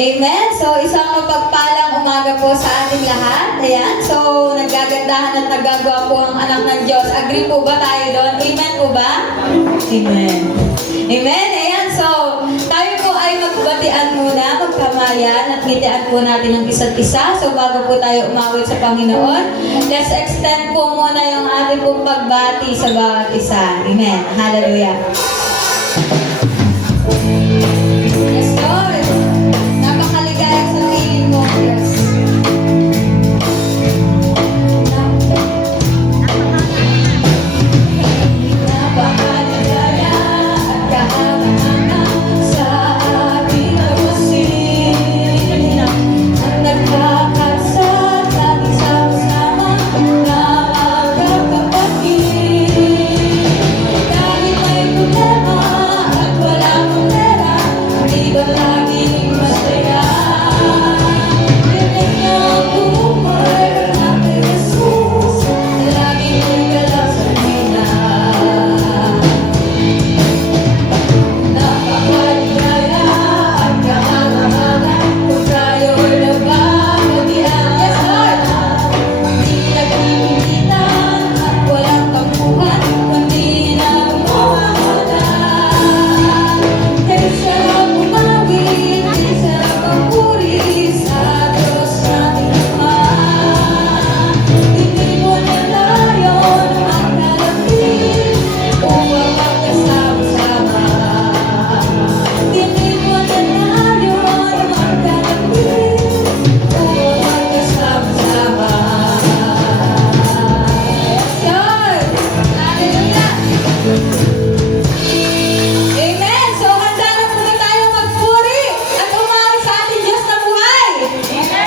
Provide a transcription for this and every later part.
Amen. So, isang mapagpalang umaga po sa ating lahat. Ayan. So, nagagandahan at nagagawa po ang anak ng Diyos. Agree po ba tayo doon? Amen po ba? Amen. Amen. Ayan. So, tayo po ay magbatian muna, magkamayan at ngitian po natin ang isa't isa. So, bago po tayo umawit sa Panginoon, let's extend po muna yung ating pong pagbati sa bawat isa. Amen. Hallelujah. Yes, Lord. Napakaligaya sa piling mo, Diyos. Napakaligaya at kahanga-hanga sa ating abusin. Ang nagkakasal, laging sama-sama na magkakapatid. Kahit may problema at walang pera, di ba laging masaya? Piling ang buhay natin, Jesus, laging nagalaw sa hina. Napakaligaya at kahanga-hanga kung tayo'y nagkakatian. Yes, Lord! Di nagpipilitan at walang tampuhan, kundi nagmamahalan. Kaya sarap umawit, kaya sarap ang puri sa Diyos nating Ama. Hindi mo na layon ang kalapit upang magkasama-sama. Hindi mo na layon ang kalapit upang magkasama-sama. Yes, Lord! Hallelujah! Amen! So, handa na muna tayo magpuri at umawit sa ating Diyos na buhay.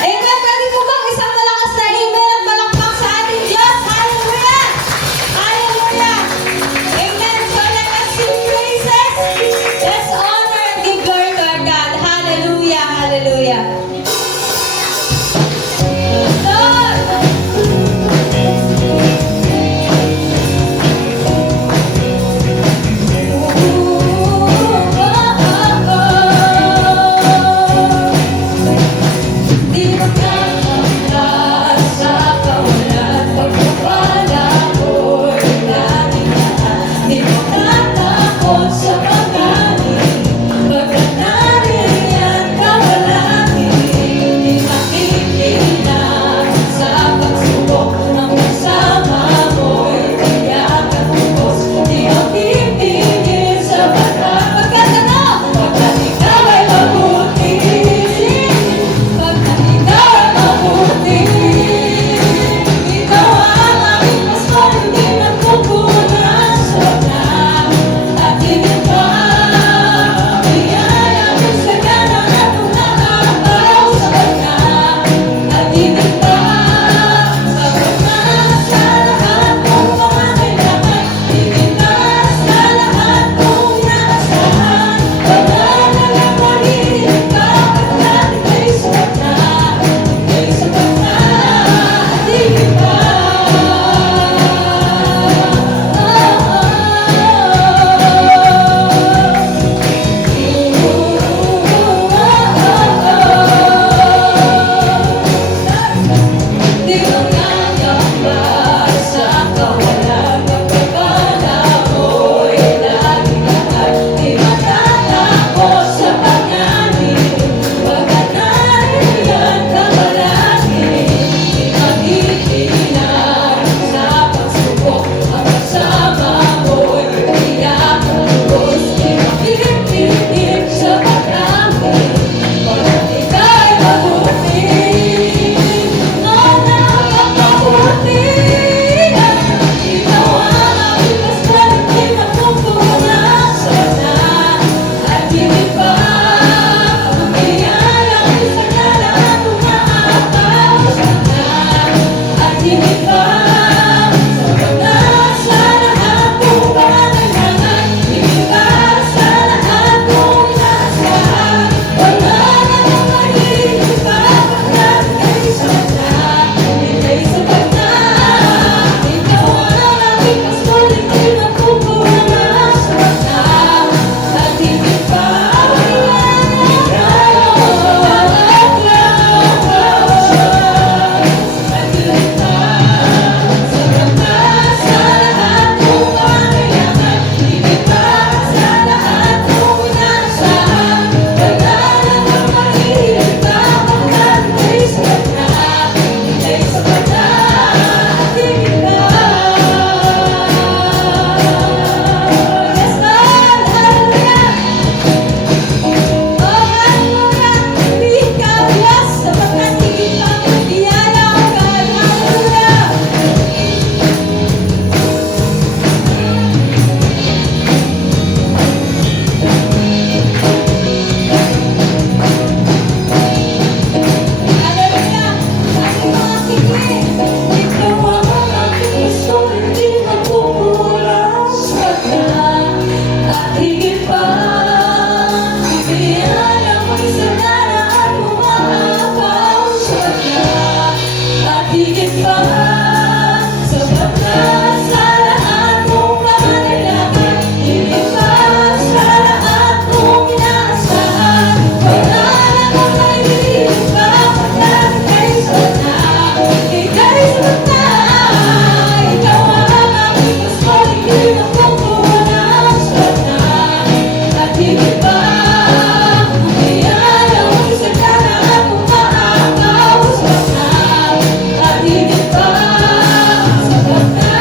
Amen! Pwede po bang isang malakas na amen at palakpak sa ating Diyos? Hallelujah! Hallelujah! Amen! So, let us sing praises. Let's honor and give glory to our God. Hallelujah! Hallelujah! Lord! Di magkakanta sa kawalan, pagpapala ko'y dating lahat. Di matatakot sa pagkanin, pagkat nariyan kawalanin. Di makikinig sa pagsubok, ang kasama mo'y tiyak at tubos. Di makikinig sa pagkat ano? Pagkat ikaw ay mabuti. Pagkat ikaw ay mabuti, ikaw ang aking pasto, hindi nagpupunas. Huwag na at higit pa, biyaya mo sa gana at kung nakakaraw sa kanya. At higit pa, sapat na sa lahat kong mga kailangan, higit na sa lahat kong inaasahan. Pagdadala pa rin ikaw at dati kay sapat na, kay sapat na at higit pa. Di magkakamba sa kawalan, pagkakala mo'y laging lahat. Di matatakot sa pagkanin, pagkat nariyan kawalanin. Di makikinig sa pagsubok, ang kasama mo'y tiyak at tubos. Di makikinig sa pagkanin, pagkat ikaw ay mabuti. higit pa. Sapat na sa lahat mong pangangailangan, higit pa sa lahat mong inaasahan. Wala na kang kaibigan pa, pagkat ika'y sapat na. Ika'y sapat na. Ikaw ang aking gusto, hindi magkukuha ng sapat na. At higit pa, kaya ang isip na lahat mong maakaw, sapat na. At higit pa, sapat na.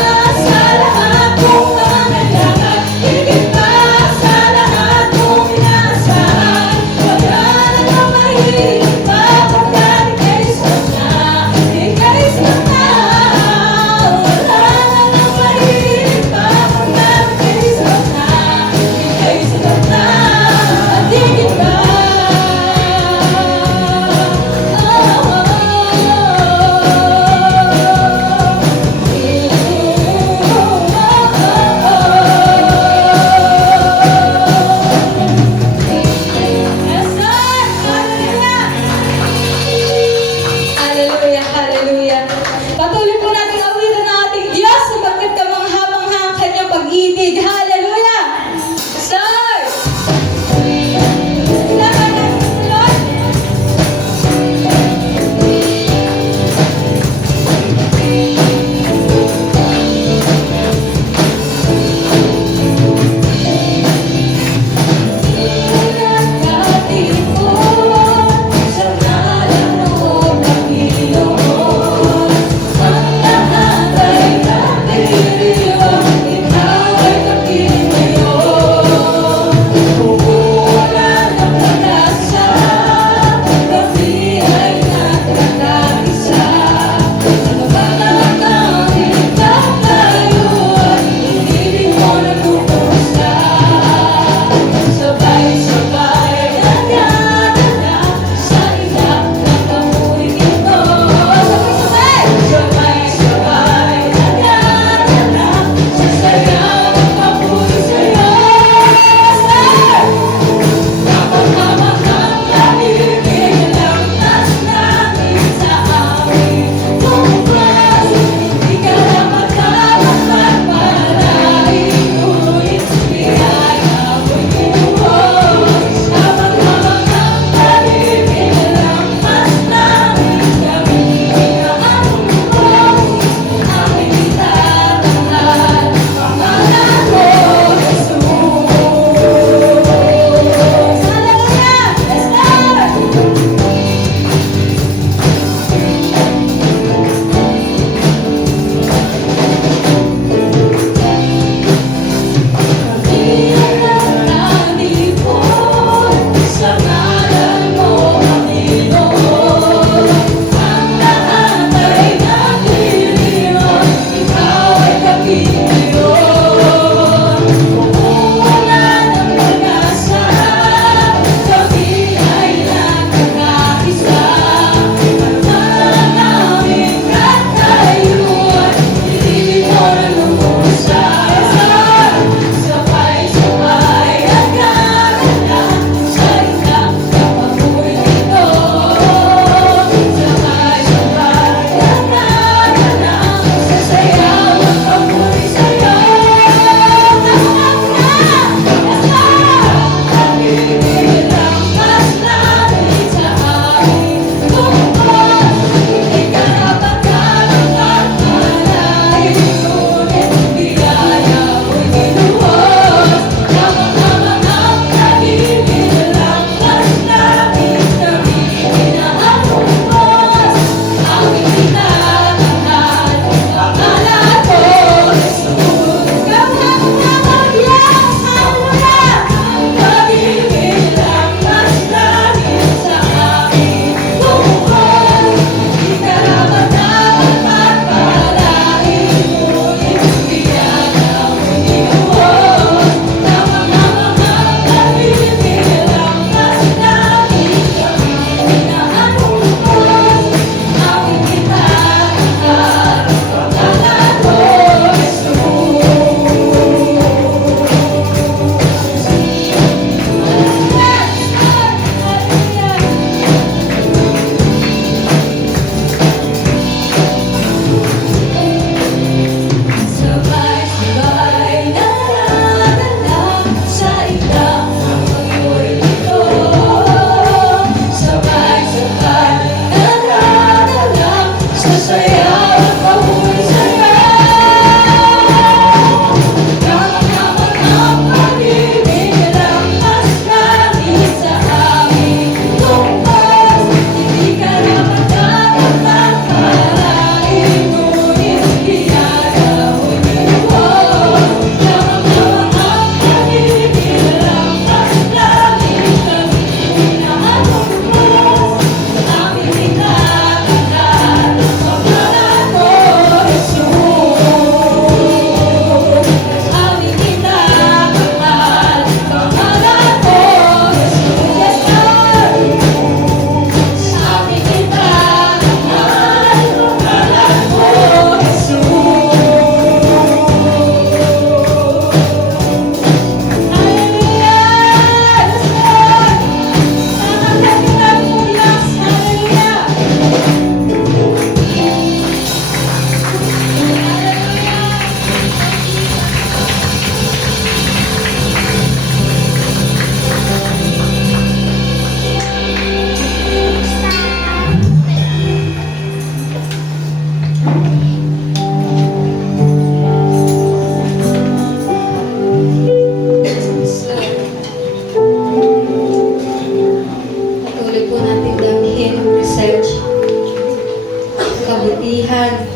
biyaya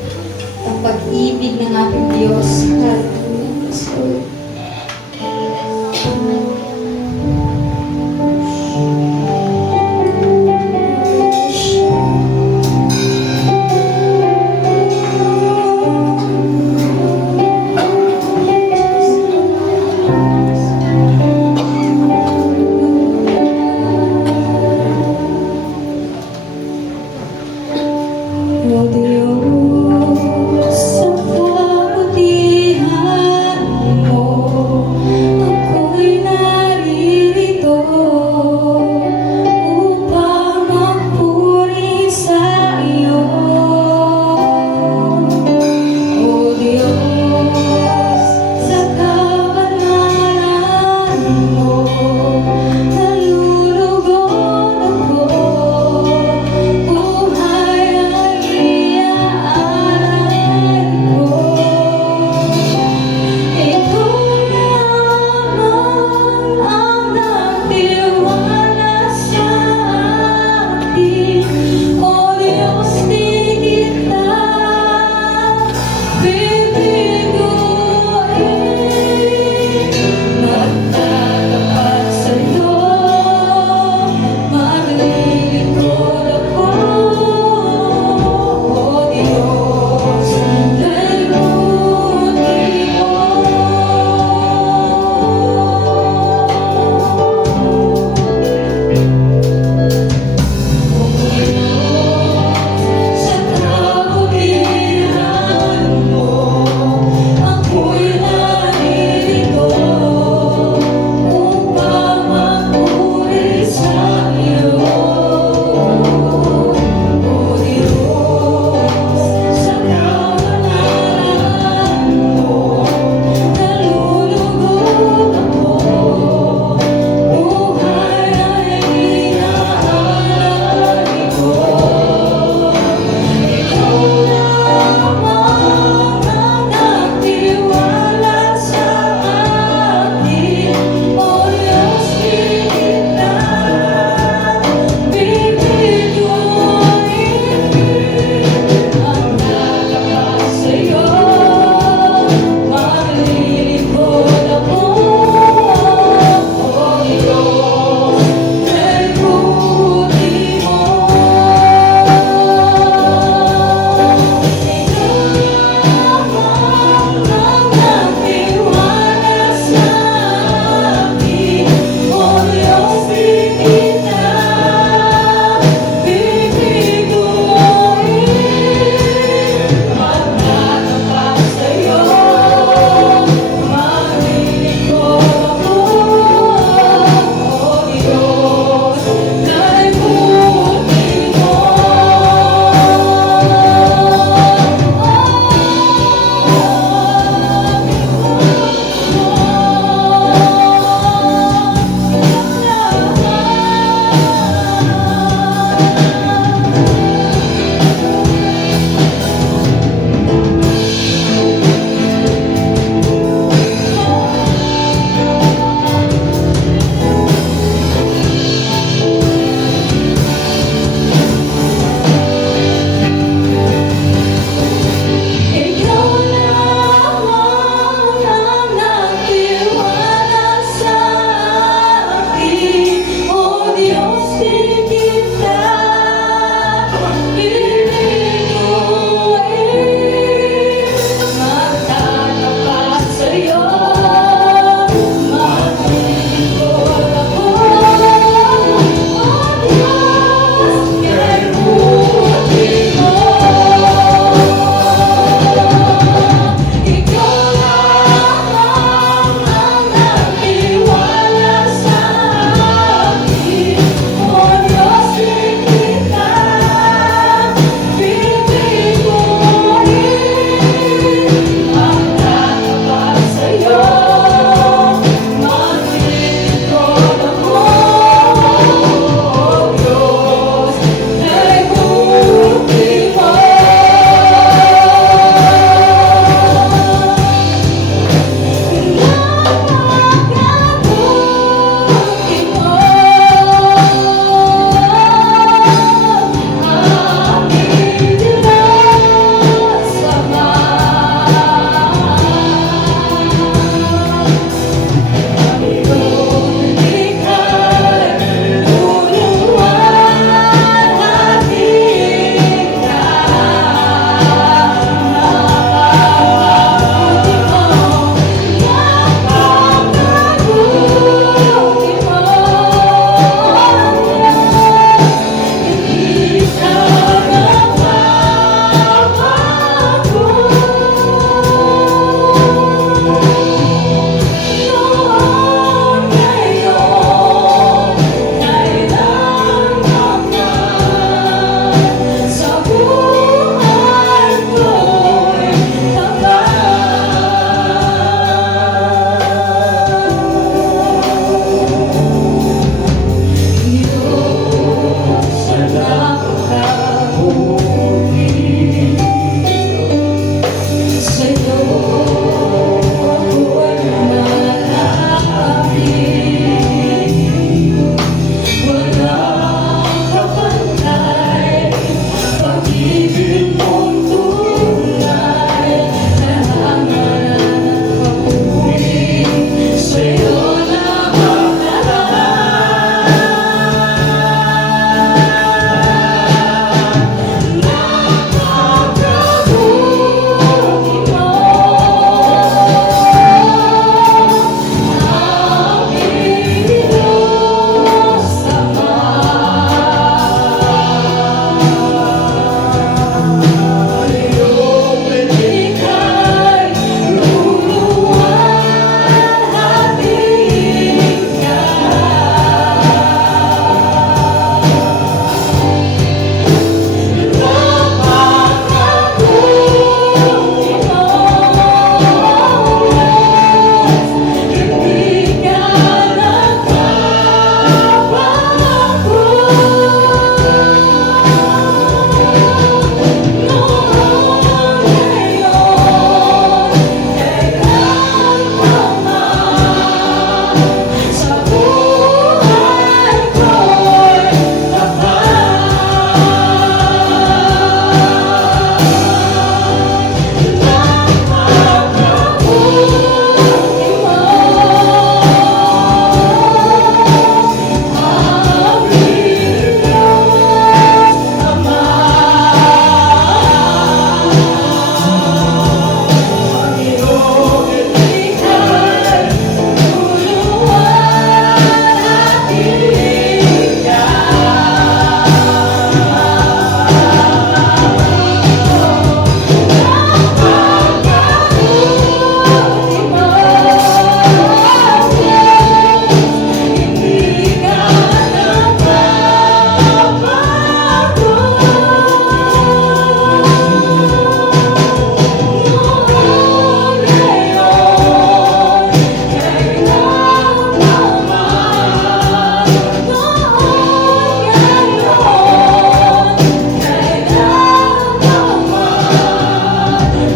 at pag-ibig ng ating Diyos. Hallelujah. So, O Diyos, sa kabutihan mo,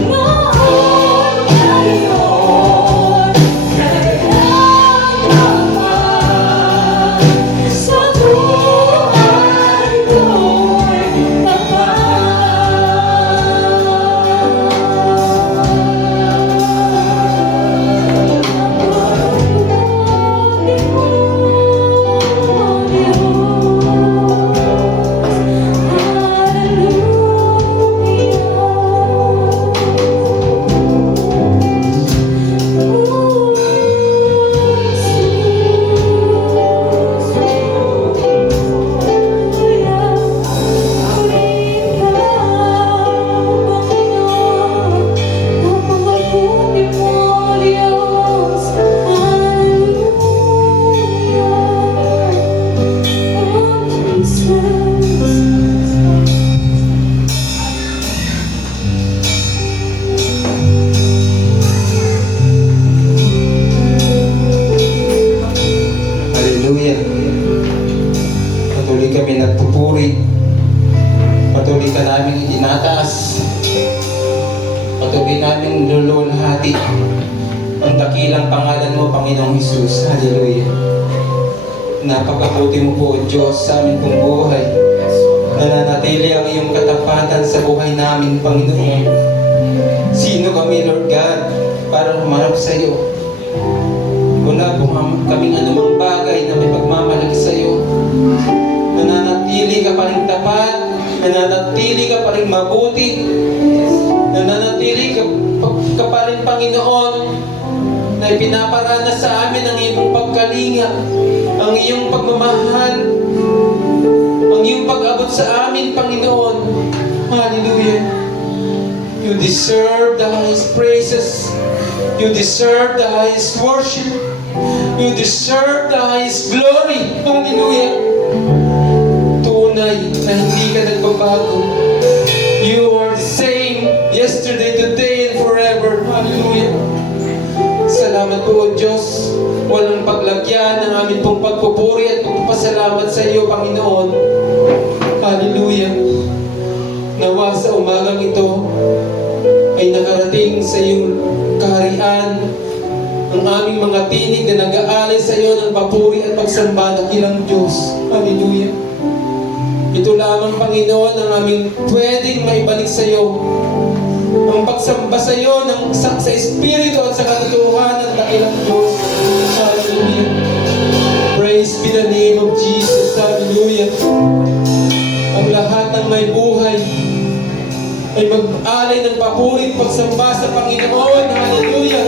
Noon ngayon, kailangan pa sa buhay ko'y Hallelujah. Patuloy kami nagpupuri. Patuloy ka namin itinataas. Patuloy namin lululhati ang dakilang pangalan mo, Panginoong Hesus. Hallelujah. Napakabuti mo po, Diyos, sa amin pong buhay. Nananatili ang iyong katapatan sa buhay namin, Panginoon. Sino kami, Lord God, para humarap sa iyo? Wala po kaming anumang bagay na may pagmamalaki sa iyo. Nananatili ka pa rin tapat, nananatili ka pa rin mabuti, nananatili ka pa rin, Panginoon, na ipinaparana sa amin ang iyong pagkalinga, ang iyong pagmamahal, ang iyong pag-abot sa amin, Panginoon. Hallelujah. You deserve the highest praises. You deserve the highest worship. You deserve the highest glory. Hallelujah. Tunay na hindi ka nagbabago. You are the same yesterday, today, and forever. Hallelujah. Salamat po, Diyos. Walang paglagyan ng aming pong pagpupuri at pagpapasalamat sa iyo, Panginoon. Hallelujah. Nawa sa umagang ito ay nakarating sa iyong kaharian ang aming mga tinig na nag-aalay sa iyo ng papuri at pagsamba ng ilang Diyos. Hallelujah. Ito lamang, Panginoon, ang aming pwedeng maibalik sa iyo. Ang pagsamba sa iyo sa Espiritu at sa katotohanan ng ilang Diyos. Hallelujah. Praise be the name of Jesus. Hallelujah. Ang lahat ng may buhay ay mag-alay ng papuri at pagsamba sa Panginoon. Hallelujah.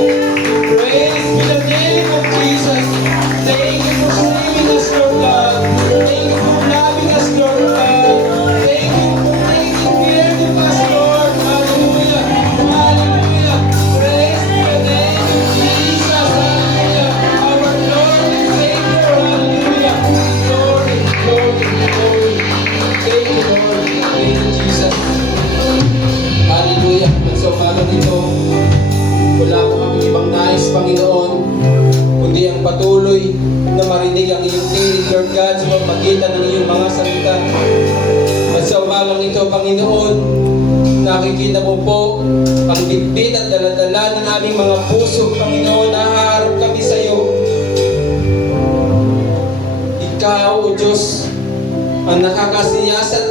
Praise be the name of Jesus. Thank you for saving us, Lord God. Thank you for loving us, Lord God. Thank you for taking care of us, Lord. Hallelujah. Hallelujah. Praise be the name of Jesus. Hallelujah. Our Lord and Savior. Hallelujah. Glory, glory, glory. Thank you, Lord. Thank you, Jesus. Hallelujah. At sa umaga nito, wala po kami ibang nais, Panginoon, kundi ang patuloy na marinig ang iyong tinig, Lord God, sa pagpagitan ng iyong mga salita. At sa umagang ito, Panginoon, nakikita mo po ang bitbit at daladala ng aming mga puso, Panginoon, nahaharap kami sa iyo. Ikaw, O Diyos, ang nakakasiyasat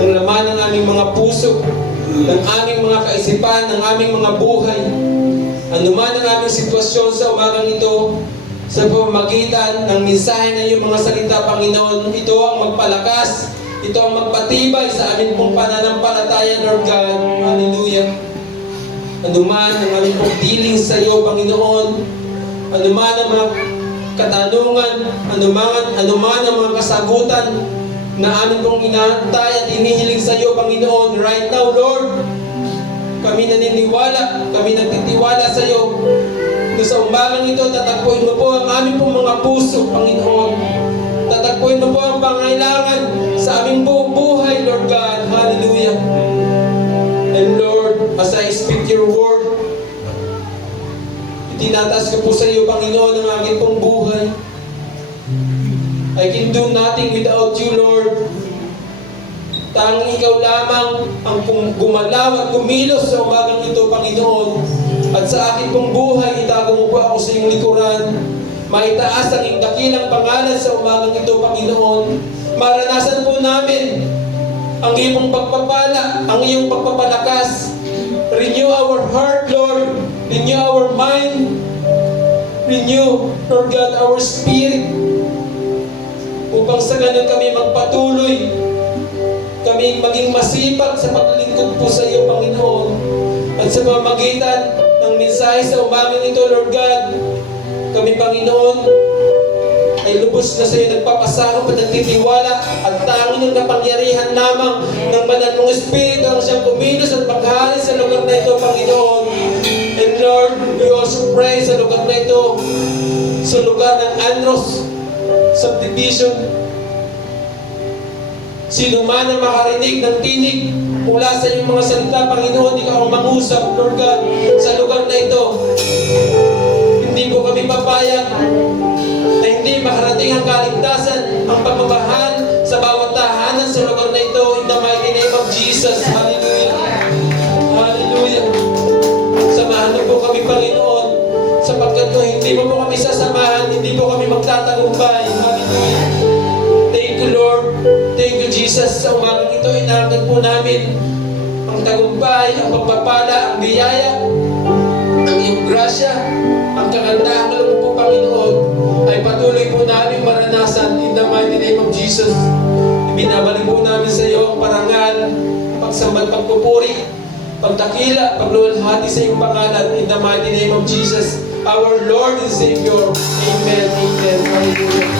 ng laman ng aming mga puso, ng aming mga kaisipan, ng aming mga buhay. Anuman ang aming sitwasyon sa umagang ito, sa pamamagitan ng mensahe ng iyong mga salita, Panginoon, ito ang magpalakas, ito ang magpatibay sa aming pong pananampalataya, Lord God. Hallelujah. Anuman ang aming pong dealing sa iyo, Panginoon, anuman ang mga katanungan, anuman ang mga kasagutan na amin pong inaantay at inihiling sa iyo, Panginoon, right now, Lord. Kami naniniwala, kami nagtitiwala sa iyo. Kung sa umagang ito, tatagpuin mo po ang aming pong mga puso, Panginoon. Tatagpuin mo po ang pangailangan sa aming buong buhay, Lord God. Hallelujah. And Lord, as I speak your word, itinataas ko po sa iyo, Panginoon, ang aking pong buhay. I can do nothing without you, Lord. Tanging ikaw lamang ang gumalaw at kumilos sa umagang ito, Panginoon. At sa aking pong buhay, itago mo po ako sa iyong likuran. Maitaas ang iyong dakilang pangalan sa umagang ito, Panginoon. Maranasan po namin ang iyong pagpapala, ang iyong pagpapalakas. Renew our heart, Lord. Renew our mind. Renew, Lord God, our spirit. Upang sa ganun kami magpatuloy. Kami maging masipag sa paglingkod po sa iyo, Panginoon. At sa pamamagitan ng mensahe sa umagang ito, Lord God, kami, Panginoon, ay lubos na sa iyo nagpapasakop at nagtitiwala at tanging ang kapangyarihan lamang ng banal mong Espiritu ang siyang kumilos at maghari sa lugar na ito, Panginoon. And Lord, we also pray sa lugar na ito, sa lugar ng Andros Subdivision. Sino man ang makarinig ng tinig mula sa iyong mga salita, Panginoon, ikaw ang mangusap, Lord God, sa lugar na ito. Hindi po kami papayag na hindi makarating ang kaligtasan, ang pagmamahal sa bawat tahanan sa lugar na ito. In the mighty name of Jesus. Hallelujah. Hallelujah. Samahan mo po kami, Panginoon, sapagkat kung hindi mo po kami sasamahan, hindi po kami magtatagumpay. Hallelujah. Thank you, Lord. Thank you, Jesus. Sa umagang ito, inaangkat po namin ang tagumpay, ang pagpapala, ang biyaya, ang iyong grasya, ang kagandahan ng loob po, Panginoon, ay patuloy po namin maranasan in the mighty name of Jesus. Ibinabalik po namin sa iyo ang parangal, pagsambal, pagpupuri, pagdakila, pagluwalhati sa iyong pangalan in the mighty name of Jesus, our Lord and Savior. Amen. Amen. Hallelujah.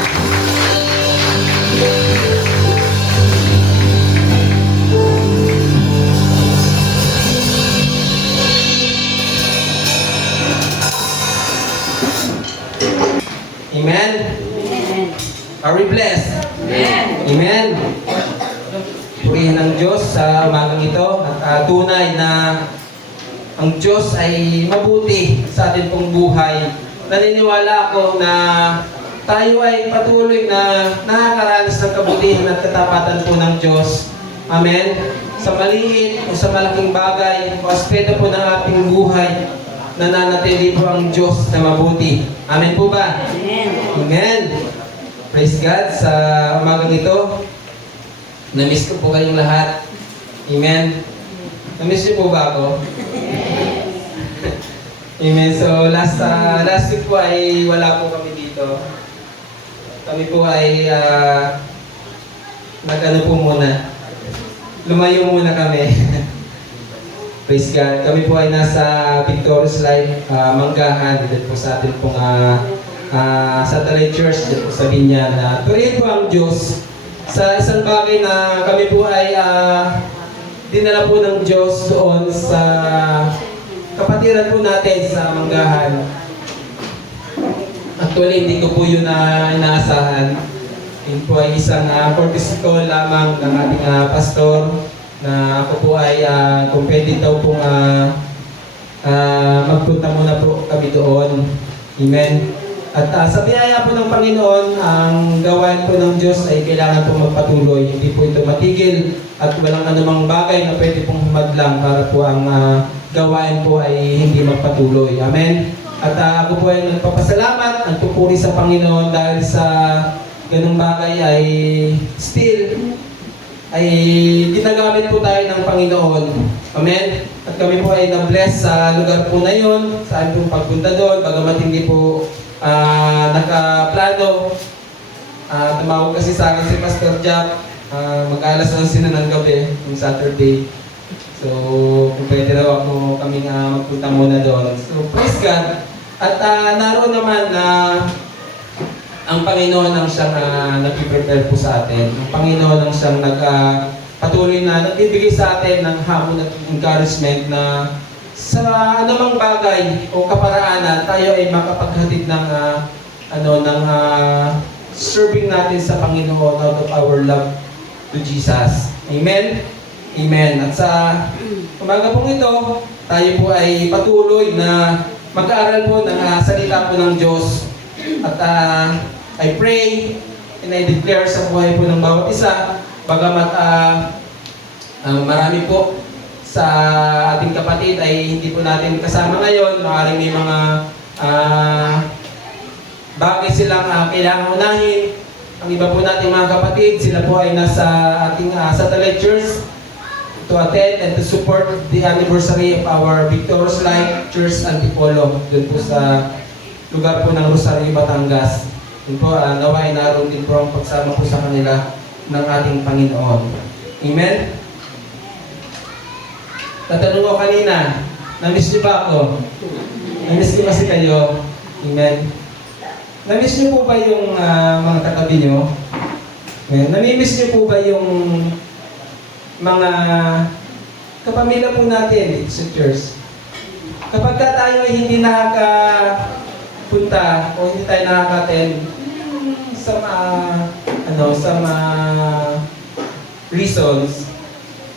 Amen? Amen. Are we blessed? Amen. Amen? Purihin ng Diyos sa umagang ito at tunay na ang Diyos ay mabuti sa ating pong buhay. Naniniwala ako na tayo ay patuloy na nakakaranas ng kabutihan at katapatan po ng Diyos. Amen? Sa maliit o sa malaking bagay o aspeto po ng ating buhay, nananatili po ang Diyos na mabuti. Amen po ba? Amen. Amen. Praise God sa umagang ito. Na-miss ko po kayong lahat. Amen. Na-miss niyo po ba ako? Amen. So last week po ay wala po kami dito. Kami po ay nag-ano po muna. Lumayo muna kami. Praise God. Kami po ay nasa Victorious Life, Manggahan, dito po sa atin pong satellite church dito po sa Binyan. Purihin po ang Diyos sa isang bagay na kami po ay dinala po ng Diyos doon sa kapatiran po natin sa Manggahan. Actually, hindi ko po yun inaasahan. Yun po ay isang courtesy call lamang ng ating pastor na ako po ay kung pwede daw pong magpunta muna po kami doon. Amen. At sa biyaya po ng Panginoon, ang gawain po ng Diyos ay kailangan po magpatuloy. Hindi po ito matigil at walang anumang bagay na pwede pong humadlang para po ang gawain po ay hindi magpatuloy. Amen. At ako po ay nagpapasalamat, nagpupuri sa Panginoon dahil sa ganung bagay ay still ay ginagamit po tayo ng Panginoon. Amen? At kami po ay na-bless sa lugar po na yun, sa aming pagpunta doon, bagamat hindi po nakaplano. Tumawag kasi sa akin si Pastor Jack, mag-alas lang sila ng gabi, yung Saturday. So, kung pwede raw ako kaming magpunta muna doon. So, praise God. At naroon naman na ang Panginoon ang siyang nag-prepare po sa atin. Ang Panginoon ang siyang patuloy na nagbibigay sa atin ng hamon at encouragement na sa anumang bagay o kaparaanan tayo ay makapaghatid ng serving natin sa Panginoon out of our love to Jesus. Amen? Amen. At sa umaga pong ito, tayo po ay patuloy na mag-aaral po ng salita po ng Diyos. At I pray and I declare sa buhay po ng bawat isa, bagamat Marami po sa ating kapatid ay hindi po natin kasama ngayon. Maaaring may mga bagay silang kailangan unahin. Ang iba po nating mga kapatid, sila po ay nasa ating satellite church to attend and to support the anniversary of our Victorious Life Church Antipolo doon po sa lugar po ng Rosario, Batangas. Yun po, naway naroon din po ang pagsama po sa kanila ng ating Panginoon. Amen? Tatanong ko kanina, na-miss niyo ba ako? Na-miss niyo kasi kayo? Amen? Na-miss niyo po ba yung mga katabi niyo? Amen? Nami-miss niyo po ba yung mga kapamilya po natin sa church? Kapag tayo ay hindi nakakapunta o hindi tayo nakaka-attend sa mga reasons,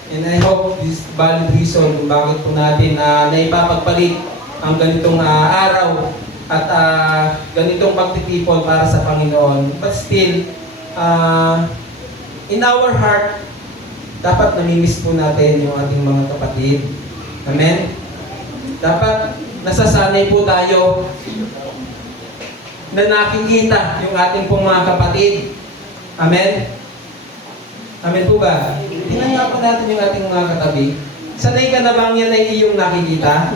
and I hope this valid reason kung bakit po natin naipapagpalit ang ganitong araw at ganitong pagtitipon para sa Panginoon. But still, in our heart, dapat namimiss po natin yung ating mga kapatid. Amen? Dapat nasasanay po tayo na nakikita yung ating pong mga kapatid. Amen? Amen po ba? Tingnan nga po natin yung ating mga katabi. Sanay ka na bang yan ay iyong nakikita?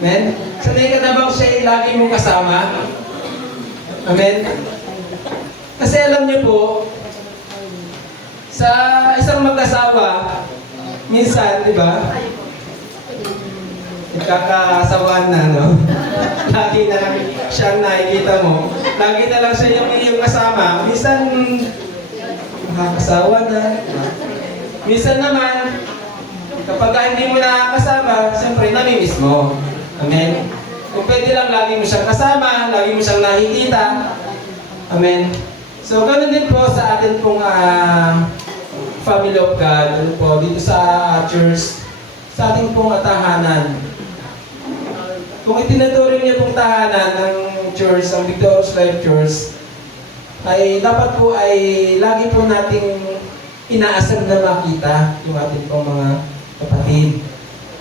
Amen? Sanay ka na bang siya ay lagi mong kasama? Amen? Kasi alam niyo po, sa isang mag-asawa, minsan, di ba? Nagkakasawaan na, no? Lagi na lang siyang nakikita mo. Lagi na lang siya yung iyong kasama. Minsan, nakakasawa na. Minsan naman, kapag hindi mo nakakasama, siyempre namimiss mo. Amen? Kung pwede lang, lagi mo siyang kasama, lagi mo siyang nakikita. Amen? So, ganun din po sa atin pong family of God, ano po, dito sa church, sa ating pong tahanan. Kung itinuturing niyo pong tahanan ng church, ang Victorious Life Church, ay dapat po ay lagi po nating inaasam na makita yung ating pong mga kapatid.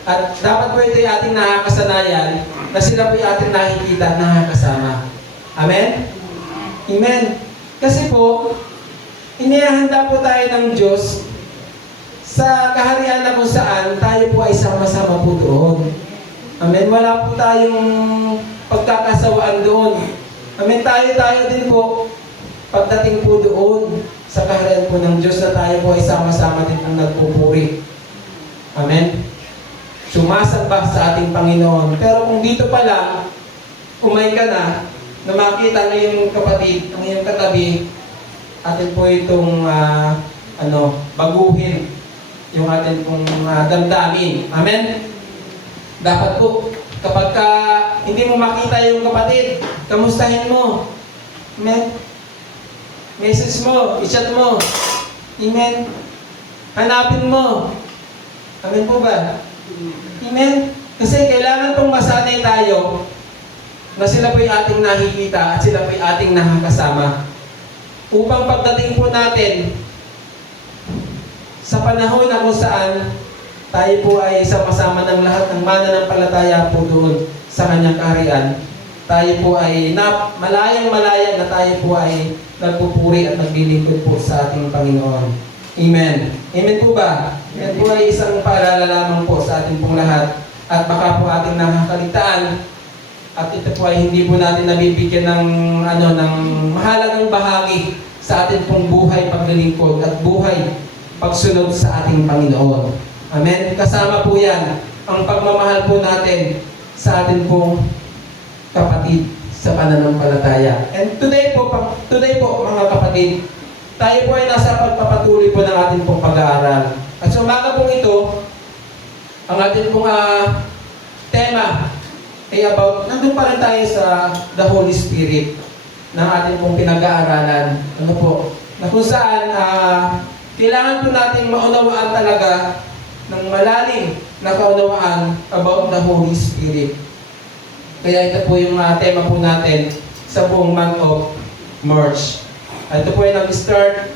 At dapat po ito yung ating nakakasanayan na sila po yung ating nakikita at nakakasama. Amen? Amen. Kasi po, inihahanda po tayo ng Diyos sa kaharian na kung saan tayo po ay sama-sama po doon. Amen. Wala po tayong pagkakasawaan doon. Amen. Tayo din po pagdating po doon sa kaharian po ng Diyos na tayo po ay sama-sama din ang nagpupuri. Amen. Sumasamba sa ating Panginoon. Pero kung dito pa lang, umay ka na makita ng iyong kapatid, ang iyong katabi, atin po itong baguhin yung atin pong damdamin. Amen? Dapat po, kapag hindi mo makita yung kapatid, kamustahin mo. Amen? Message mo, i-chat mo. Amen? Hanapin mo. Amen po ba? Amen? Kasi kailangan pong masanay tayo na sila po'y ating nakikita at sila po'y ating nakakasama. Upang pagdating po natin sa panahon na kung saan tayo po ay sama-sama ng lahat ng mananampalataya po doon sa kanyang kaharian, tayo po ay malayang-malaya na tayo po ay nagpupuri at naglilingkod po sa ating Panginoon. Amen. Amen po ba? Yan po ay isang paalala lamang po sa ating pong lahat at baka po ating nakakaligtaan. At ito po ay hindi po natin nabibigyan ng mahalagang bahagi sa ating pong buhay paglilingkod at buhay pagsunod sa ating Panginoon. Amen? Kasama po yan ang pagmamahal po natin sa ating pong kapatid sa pananampalataya. And today po mga kapatid, tayo po ay nasa pagpapatuloy po ng ating pong pag-aaral. At sa umaga pong ito, ang ating pong tema ay about, nandun pa rin tayo sa the Holy Spirit ng ating pong pinag-aaralan. Ano po? Na kung saan, kailangan po nating maunawaan talaga ng malalim na kaunawaan about the Holy Spirit. Kaya ito po yung tema po natin sa buong month of March. Ito po ay nag-start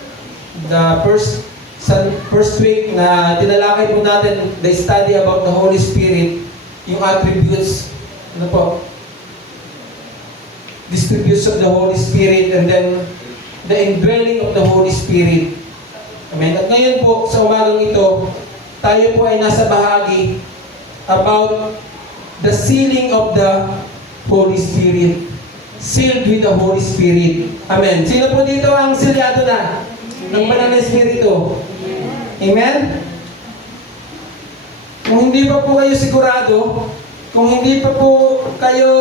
the first sa first week na tinalakay po natin the study about the Holy Spirit, yung attributes, ano po, distributes of the Holy Spirit, and then the indwelling of the Holy Spirit. Amen. At ngayon po, sa umagang ito, tayo po ay nasa bahagi about the sealing of the Holy Spirit. Sealed with the Holy Spirit. Amen. Sino po dito ang silyado na ng Banal na Espiritu? Amen? Kung hindi pa po kayo sigurado, kung hindi pa po kayo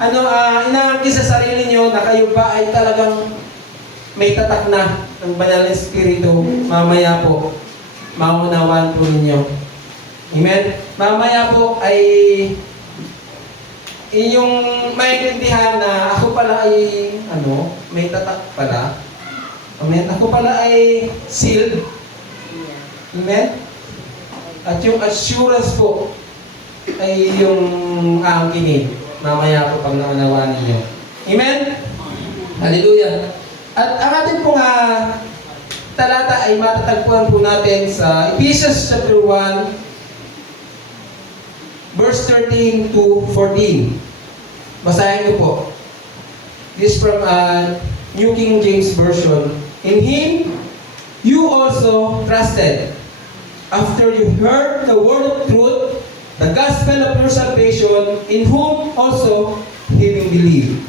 inaangkin sa sarili nyo na kayo ba ay talagang may tatak na ng Banal na Espiritu, mamaya po, maunawaan po ninyo. Amen? Mamaya po ay inyong maintindihan na ako pala ay may tatak pala. Amen? Ako pala ay sealed. Amen? At yung assurance po ay yung aangkinin. Mamaya po pag naunawaan ninyo. Amen? Hallelujah. At ang ating pong talata ay matatagpuan po natin sa Ephesians chapter 1, verse 13 to 14. Basahin ko po. This from New King James Version. In Him, you also trusted. After you heard the word of truth, the gospel of your salvation, in whom also having believed.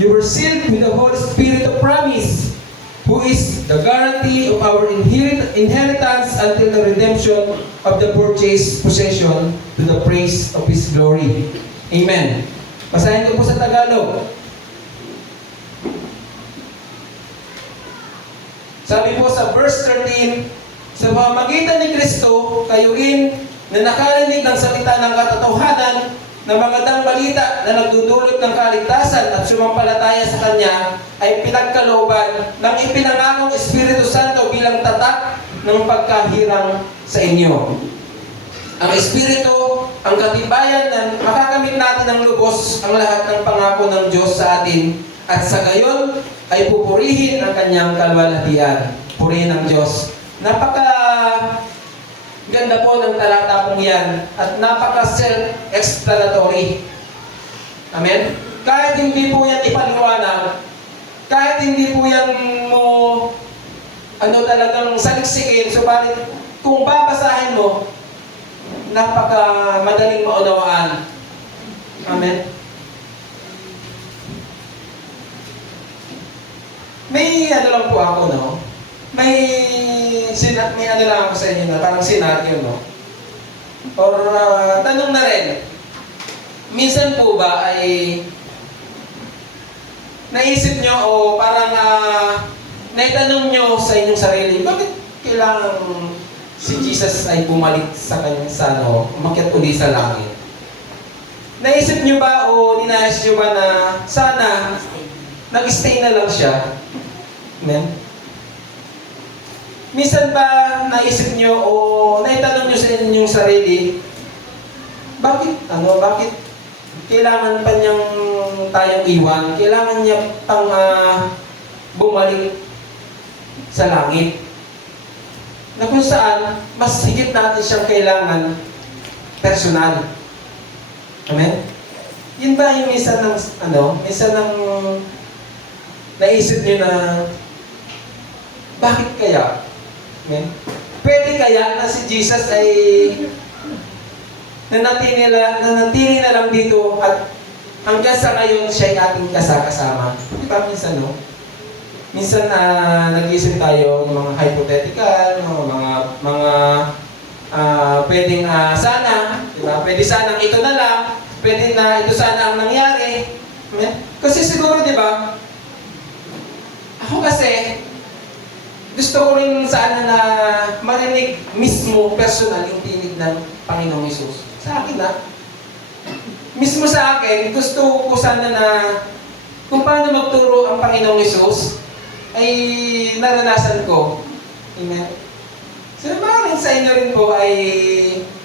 You were sealed with the Holy Spirit of promise, who is the guarantee of our inheritance until the redemption of the purchased possession to the praise of His glory. Amen. Basahin ko po sa Tagalog. Sabi po sa verse 13, sa pamamagitan ni Kristo, kayo rin na nakarinig ng salita ng katotohanan na magandang balita na nagdudulot ng kaligtasan at sumampalataya sa Kanya ay pinagkalooban ng ipinangakong Espiritu Santo bilang tatak ng pagkahirang sa inyo. Ang Espiritu, ang katibayan na makakamit natin ng lubos ang lahat ng pangako ng Diyos sa atin at sa gayon ay pupurihin ang Kanyang kalwalhatian. Purihin ang Diyos. Ganda po ng talata pong yan at napaka-self-explanatory. Amen? Kahit hindi po yan ipaliwanag, kahit hindi po yan mo talagang saliksikin, subalit kung babasahin mo, napaka-madaling maunawaan. Amen? May lang po ako, no? May lang ako sa inyo na parang senaryo, no? Or tanong na rin, minsan po ba ay naisip nyo o parang naitanong nyo sa inyong sarili, bakit kailangan si Jesus ay bumalik sa kanya umakyat uli sa langit? Naisip nyo ba o ninayos nyo ba na sana nag-stay na lang siya? Amen? Minsan ba naisip nyo o naitanong nyo sa inyong sarili, bakit kailangan pa niyang tayong iwan? Kailangan niya pang bumalik sa langit? Na kung saan, mas higit natin siyang kailangan personal. Amen? Yun ba yung minsan ng naisip nyo na bakit kaya? Amen? Pwede kaya na si Jesus ay nanatili na lang dito at hanggang sa ngayon siya ay ating kasama. Di ba minsan, no? Minsan nag-iisip tayo ng mga hypothetical, mga pwedeng sana, di ba? Pwede sanang ito na lang, pwede na ito sana ang nangyari. Amen? Kasi siguro, di ba? Ako kasi, gusto ko rin sana na marinig mismo personal yung tinig ng Panginoong Hesus. Sa akin mismo sa akin, gusto ko sana na kung paano magturo ang Panginoong Hesus ay naranasan ko. Amen? So, maaaring sa inyo rin po ay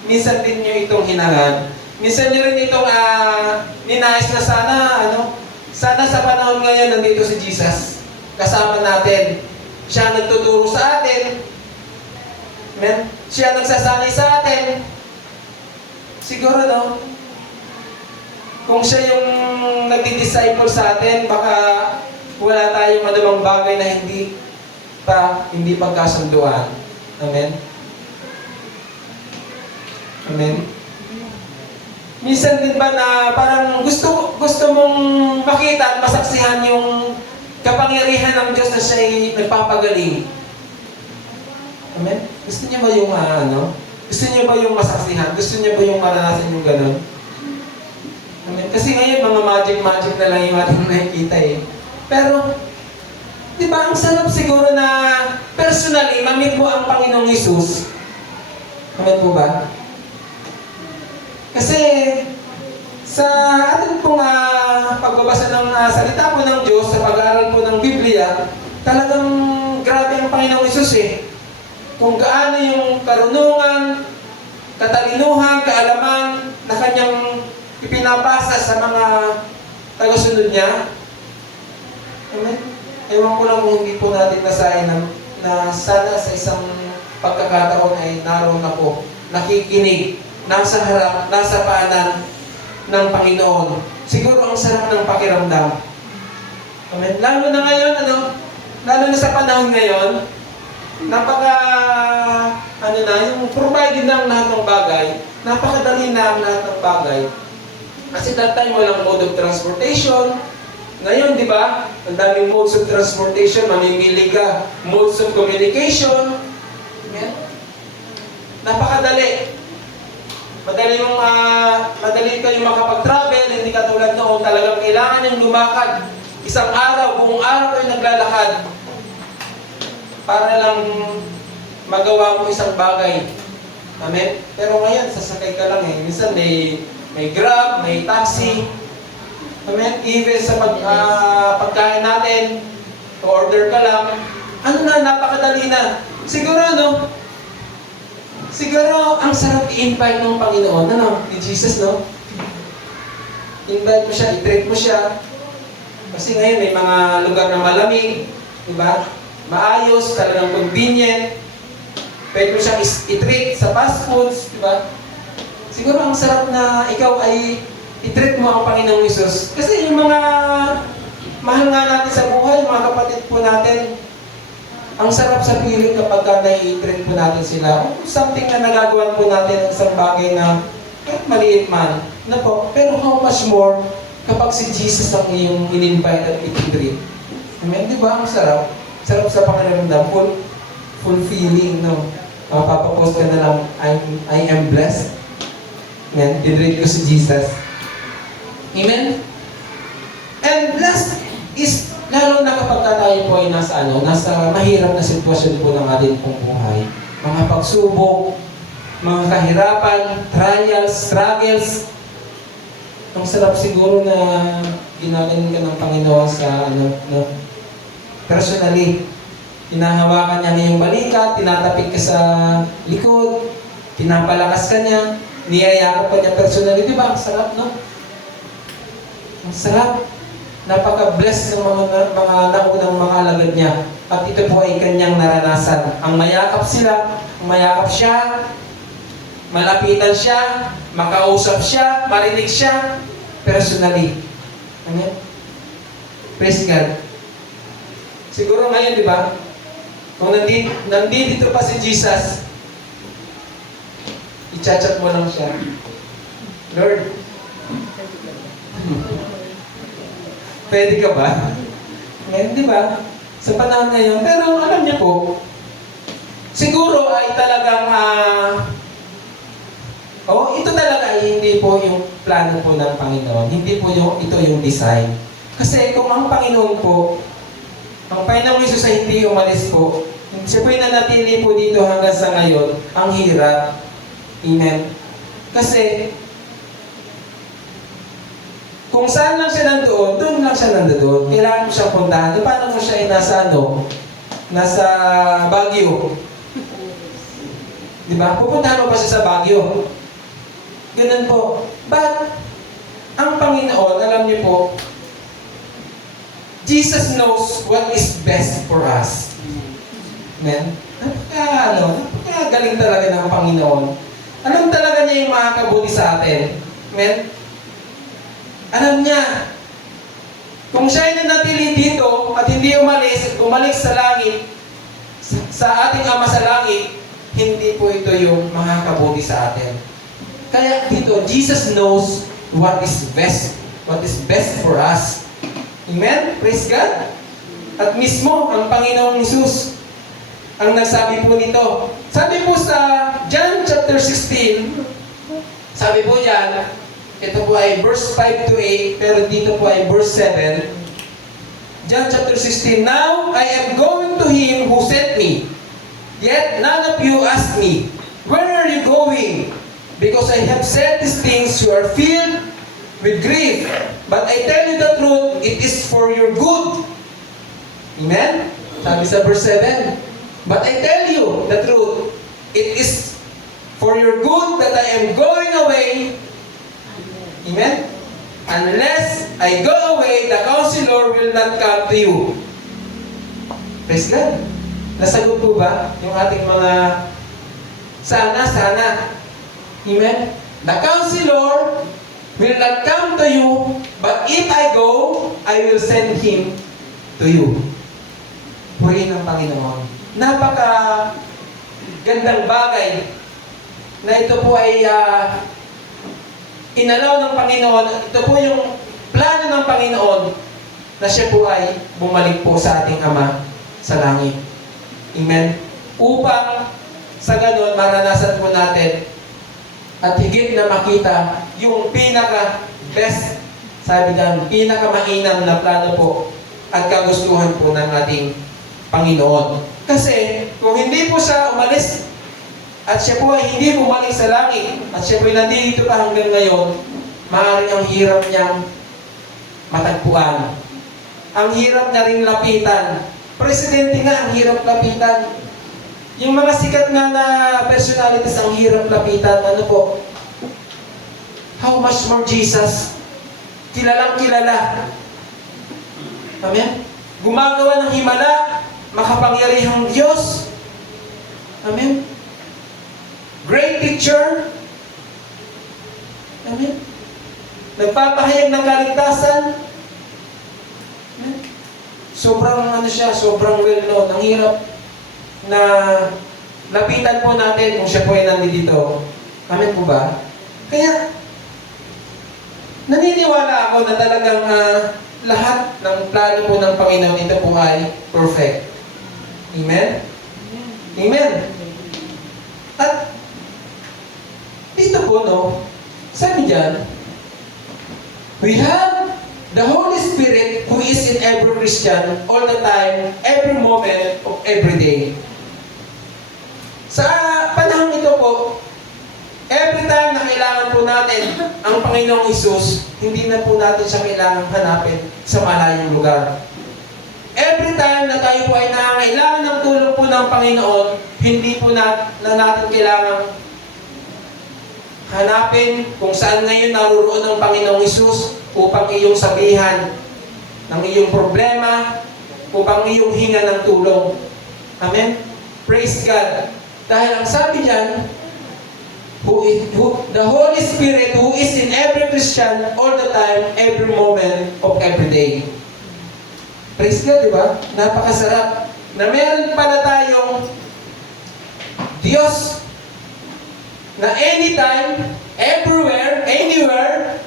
minsan din nyo itong hinangad. Minsan nyo rin itong ninais na sana sa panahon ngayon nandito si Jesus. Kasama natin. Siya ang nagtuturo sa atin. Amen? Siya ang nagsasanay sa atin. Siguro, no? Kung siya yung nagdi-disciple sa atin, baka wala tayong anumang bagay na hindi pagkasunduan. Amen? Amen? Minsan din ba na parang gusto mong makita at masaksihan yung kapangyarihan ng Diyos na siya'y nagpapagaling? Amen? Gusto niyo ba yung Gusto niyo ba yung masaksihan? Gusto niyo ba yung maranasan yung ganun? Amen? Kasi ngayon, mga magic na lang yung ating nakikita eh. Pero, di ba, ang sarap siguro na personally, mamit mo ang Panginoong Hesus. Amen po ba? Kasi, sa ating pong pagbabasa ng salita po ng Diyos, sa pag-aaral po ng Biblia, talagang grabe ang Panginoong Hesus eh. Kung gaano yung karunungan, katalinuhan, kaalaman na kanyang ipinapasa sa mga tagasunod niya. Amen? Ewan ko lang kung hindi po natin nasahin na sana sa isang pagkakataon ay naroon ako, nakikinig, nasa harap, nasa paanan ng Panginoon. Siguro ang sarap ng pakiramdam. Amen? Lalo na ngayon, lalo na sa panahon ngayon, yung provided na ang lahat ng bagay, napakadali na ang lahat ng bagay. Kasi that time walang mode of transportation. Ngayon, di ba? Ang daming modes of transportation, mamimili ka. Modes of communication. Amen? Napakadali. Madali kayong makapag-travel, hindi katulad noon, talagang kailangan yung lumakad. Isang araw, buong araw kayo naglalakad para lang magawa mo isang bagay. Amen? Pero ngayon, sasakay ka lang eh. Minsan may Grab, may taxi. Amen? Even sa pagkain natin, order ka lang. Napakadali na. Siguro, Siguro, ang sarap i-invite ng Panginoon, ni Jesus, no? Invite mo siya, i-treat mo siya. Kasi ngayon, may mga lugar na malamig, di ba? Maayos, talagang convenient. Pwede mo siyang i-treat sa fast foods, di ba? Siguro ang sarap na ikaw ay i-treat mo ang Panginoong Hesus. Kasi yung mga mahal nga natin sa buhay, mga kapatid po natin, ang sarap sa piling kapag nai-treat po natin sila. Something na nagagawa po natin ng isang bagay na kahit maliit man. Pero how much more kapag si Jesus ang iyong in-invite at i-treat. Amen? Di ba? Ang sarap. Sarap sa pakiramdam. Fulfilling, no? Papapost ka na lang, I am blessed. Amen? Tinreat ko si Jesus. Amen? And blessed is, lalo na kapag tayo po ay nasa mahirap na sitwasyon po ng ating pong buhay. Mga pagsubok, mga kahirapan, trials, struggles. Ang sarap siguro na ginagaling ka ng Panginoon sa personally. Hinahawakan niya ngayong balikat, tinatapik ka sa likod, pinapalakas ka niya, niyayakap ka niya personally. Di ba? Ang sarap, no? Ang sarap. Napaka-blessed ng mga naunang mga alagad niya. At ito po ay kanyang naranasan. Ang mayakap siya, malapitan siya, makausap siya, marinig siya, personally. Amen? Praise God. Siguro ngayon, di ba? Kung nandito pa si Jesus, i-chat mo lang siya. Lord, pwede ka ba? Ngayon, di ba? Sa panahon ngayon. Pero alam niyo po, siguro ay talagang, ito talaga ay hindi po yung plano po ng Panginoon. Hindi po ito yung design. Kasi kung ang Panginoon po, ang Panginoong Hesus ay hindi umalis po, siya po'y nanatili po dito hanggang sa ngayon, ang hirap. Amen. Kasi, kung saan lang siya nandoon, doon lang siya nandoon. Kailangan mo siyang puntahan. Paano mo siya ay nasa Baguio? Di ba? Pupuntahan mo pa siya sa Baguio. Ganun po. But, ang Panginoon, alam niyo po, Jesus knows what is best for us. Amen? Napakagaling talaga ng Panginoon. Alam talaga niya yung makakabuti sa atin. Amen? Alam niya, kung siya ay nanatili dito at hindi bumalik sa langit, sa ating Ama sa langit, hindi po ito yung makakabuti sa atin. Kaya dito, Jesus knows what is best for us. Amen? Praise God. At mismo, ang Panginoong Hesus ang nagsabi po nito. Sabi po sa John chapter 16, sabi po dyan, ito po ay verse 5 to 8, pero dito po ay verse 7. John chapter 16, Now I am going to him who sent me, yet none of you ask me, Where are you going? Because I have said these things, you are filled with grief. But I tell you the truth, it is for your good. Amen? Sabi sa verse 7, But I tell you the truth, it is for your good that I am going away. Amen? Unless I go away, the Counselor will not come to you. Praise God. Nasagot po ba yung ating mga sana? Amen? The Counselor will not come to you, but if I go, I will send him to you. Purihin ng Panginoon. Napaka gandang bagay na ito po ay inalaw ng Panginoon. Ito po yung plano ng Panginoon na siya po ay bumalik po sa ating Ama sa langit. Amen? Upang sa ganon, maranasan po natin at higit na makita yung pinaka-best, sabi dyan, pinaka-mainam na plano po at kagustuhan po ng ating Panginoon. Kasi, kung hindi po siya umalis at siya po ay hindi bumalik sa langit at siya po ay nandito pa hanggang ngayon, maaaring ang hirap niyang matagpuan. Ang hirap na rin lapitan. Presidente nga, ang hirap lapitan. Yung mga sikat nga na personalities, ang hirap lapitan. Ano po? How much more Jesus? Kilalang kilala. Amen? Gumagawa ng himala, makapangyarihang Diyos. Amen? Great teacher. Amen? Nagpapahayag ng kaligtasan. Amen? Sobrang well-known. Ang hirap na lapitan po natin kung siya po ay nandito. Amen po ba? Kaya, naniniwala ako na talagang lahat ng plano po ng Panginoon, ito po ay perfect. Amen? Amen? At, dito po, no, sabi dyan, we have the Holy Spirit who is in every Christian all the time, every moment of every day. Sa panahon ito po, every time na kailangan po natin ang Panginoong Hesus, hindi na po natin siya kailangan hanapin sa malayong lugar. Every time na tayo po ay nangangailangan ng tulong po ng Panginoon, hindi po na natin kailangan hanapin kung saan ngayon naroon ang Panginoong Hesus upang iyong sabihan ng iyong problema, upang iyong hinga ng tulong. Amen? Praise God. Dahil ang sabi diyan, the Holy Spirit who is in every Christian all the time, every moment of every day. Praise God, di ba? Napakasarap na meron pala tayong Diyos na anytime, everywhere, anywhere,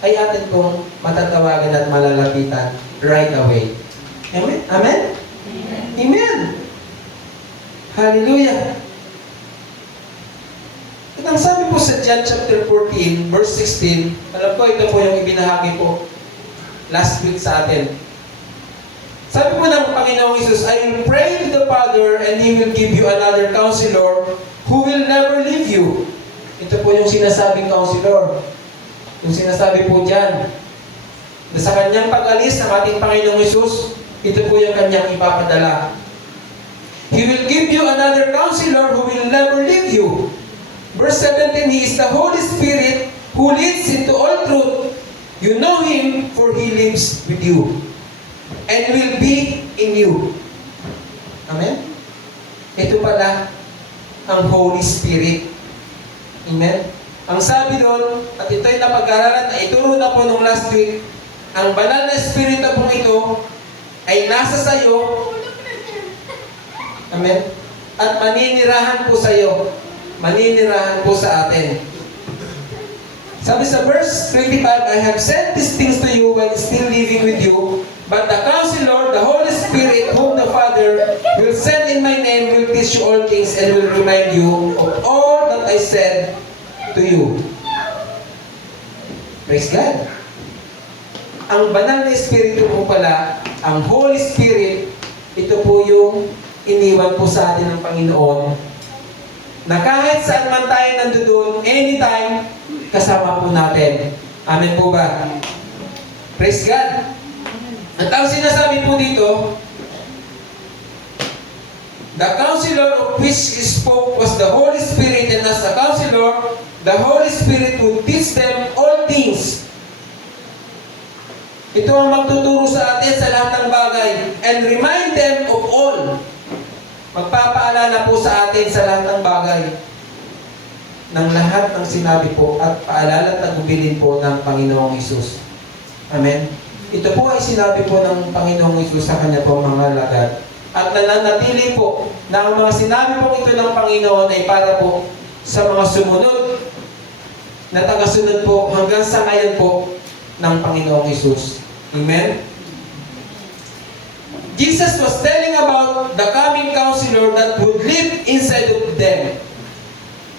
ay atin pong matatawagan at malalapitan right away. Amen? Amen? Amen. Amen. Hallelujah. At ang sabi po sa John chapter 14, verse 16, alam ko ito po yung ibinahagi po last week sa atin. Sabi po ng Panginoong Hesus, I will pray to the Father and He will give you another counselor who will never leave you. Ito po yung sinasabing counselor. Yung sinasabi po dyan, na sa kanyang pag-alis ng ating Panginoong Hesus, ito po yung kanyang ipapadala. He will give you another counselor who will never leave you. Verse 17, He is the Holy Spirit who leads into all truth. You know Him, for He lives with you and will be in you. Amen? ito pala ang Holy Spirit. Amen? Ang sabi doon, at ito'y napag-aralan na ituro na po nung last week, ang banal na Espiritu po ito ay nasa sayo. Amen? At maninirahan po sa'yo. Maninirahan po sa atin. Sabi sa verse 25, I have said these things to you while still living with you, but the Counselor, the Holy Spirit, whom the Father will send in my name, will teach you all things and will remind you of all that I said to you. Praise God. Ang banal na Espiritu po pala, ang Holy Spirit, ito po yung iniwan po sa atin ng Panginoon, na kahit saan man tayo nandoon, anytime, kasama po natin. Amen po ba? Praise God. At ang sinasabi po dito, the Counselor of which he spoke was the Holy Spirit, and as the Counselor, the Holy Spirit will teach them all things. Ito ang magtuturo sa atin sa lahat ng bagay and remind them of all. Magpapaalala po sa atin sa lahat ng bagay ng lahat ng sinabi po at paalala at nagubilin po ng Panginoong Hesus. Amen? Ito po ay sinabi po ng Panginoong Hesus sa kanya po mga lagad. At nananatili po na ang mga sinabi po ito ng Panginoon ay para po sa mga sumunod na tagasunod po hanggang sa ngayon po ng Panginoong Hesus. Amen? Jesus was telling about the coming Counselor that would live inside of them.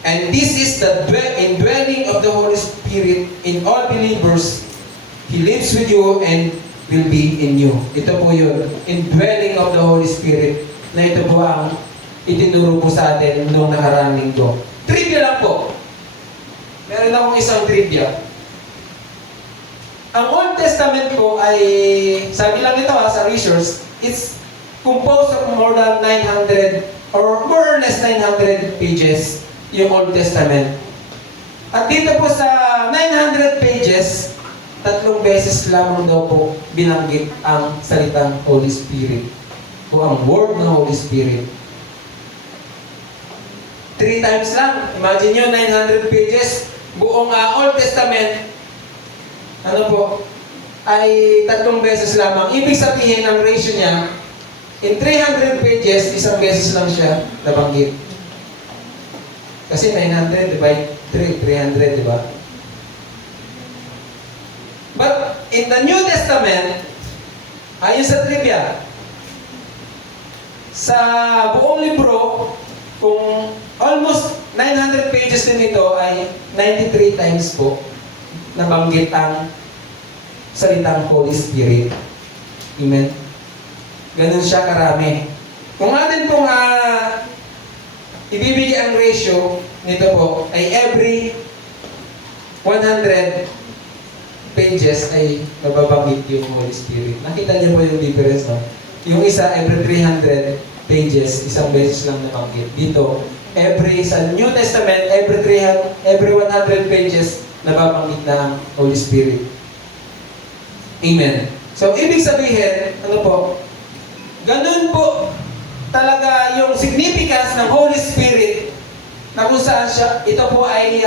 And this is the indwelling of the Holy Spirit in all believers. He lives with you and will be in you. Ito po yun, indwelling of the Holy Spirit, na ito po ang itinuro po sa atin noong nakaraang linggo. Trivia lang po. Meron akong isang trivia. Ang Old Testament po ay, sabi lang ito sa research, it's composed of more than 900 or more or less 900 pages, yung Old Testament. At dito po sa 900 pages, 3 beses lamang daw po binanggit ang salitang Holy Spirit o ang word ng Holy Spirit. 3 times lang. Imagine nyo, 900 pages, buong Old Testament, ano po, ay 3 beses lamang. Ibig sabihin, ang ratio niya, in 300 pages, 1 beses lang siya nabanggit. Kasi 900 divide 3, 300, di ba? But in the New Testament, ayon sa trivia, sa buong libro, kung almost 900 pages din ito, ay 93 times po nabanggit ang salitang Holy Spirit. Amen? Ganun siya karami. Kung atin pong ibibigay ang ratio nito po ay every 100 pages ay mababanggit yung Holy Spirit. Nakita niyo po yung difference, no? Yung isa, every 300 pages, 1 beses lang nabanggit. Dito, sa New Testament, every 100 pages, nababanggit na ang Holy Spirit. Amen. So, ibig sabihin, ano po, ganun po talaga yung significance ng Holy Spirit na kung saan siya, ito po ay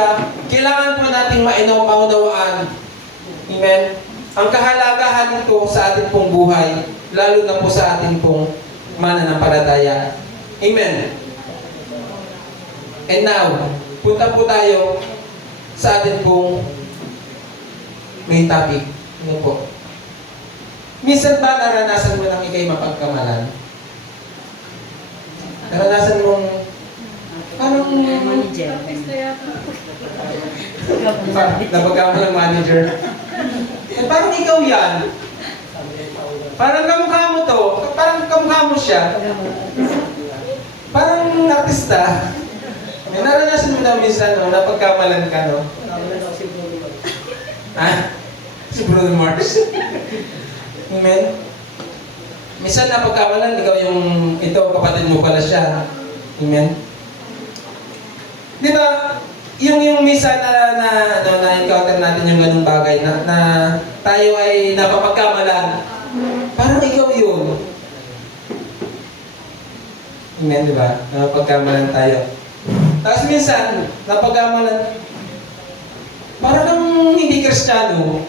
kailangan po nating maunawaan. Amen? Ang kahalagahan nito sa ating pong buhay, lalo na po sa ating pong mananampalataya. Amen? And now, punta po tayo sa ating pong main topic. Ano po? Minsan ba naranasan mo nang ikay mapagkamalan? Naranasan mong parang napagkamalang manager. Eh, parang ikaw yan. Parang kamukha mo to. Parang kamukha mo siya. Parang artista. May naranasan mo na minsan, no? Napagkamalan ka, no? Si Bruno Mars. Amen? Minsan napagkamalan, ikaw ito, kapatid mo pala siya. Amen? Di ba, yung minsan na-encounter natin yung ganung bagay na tayo ay napapagkamalan, parang ikaw yun. Amen, di ba? Napagkamalan tayo. Tapos minsan, napagkamalan, parang kang hindi Kristiyano,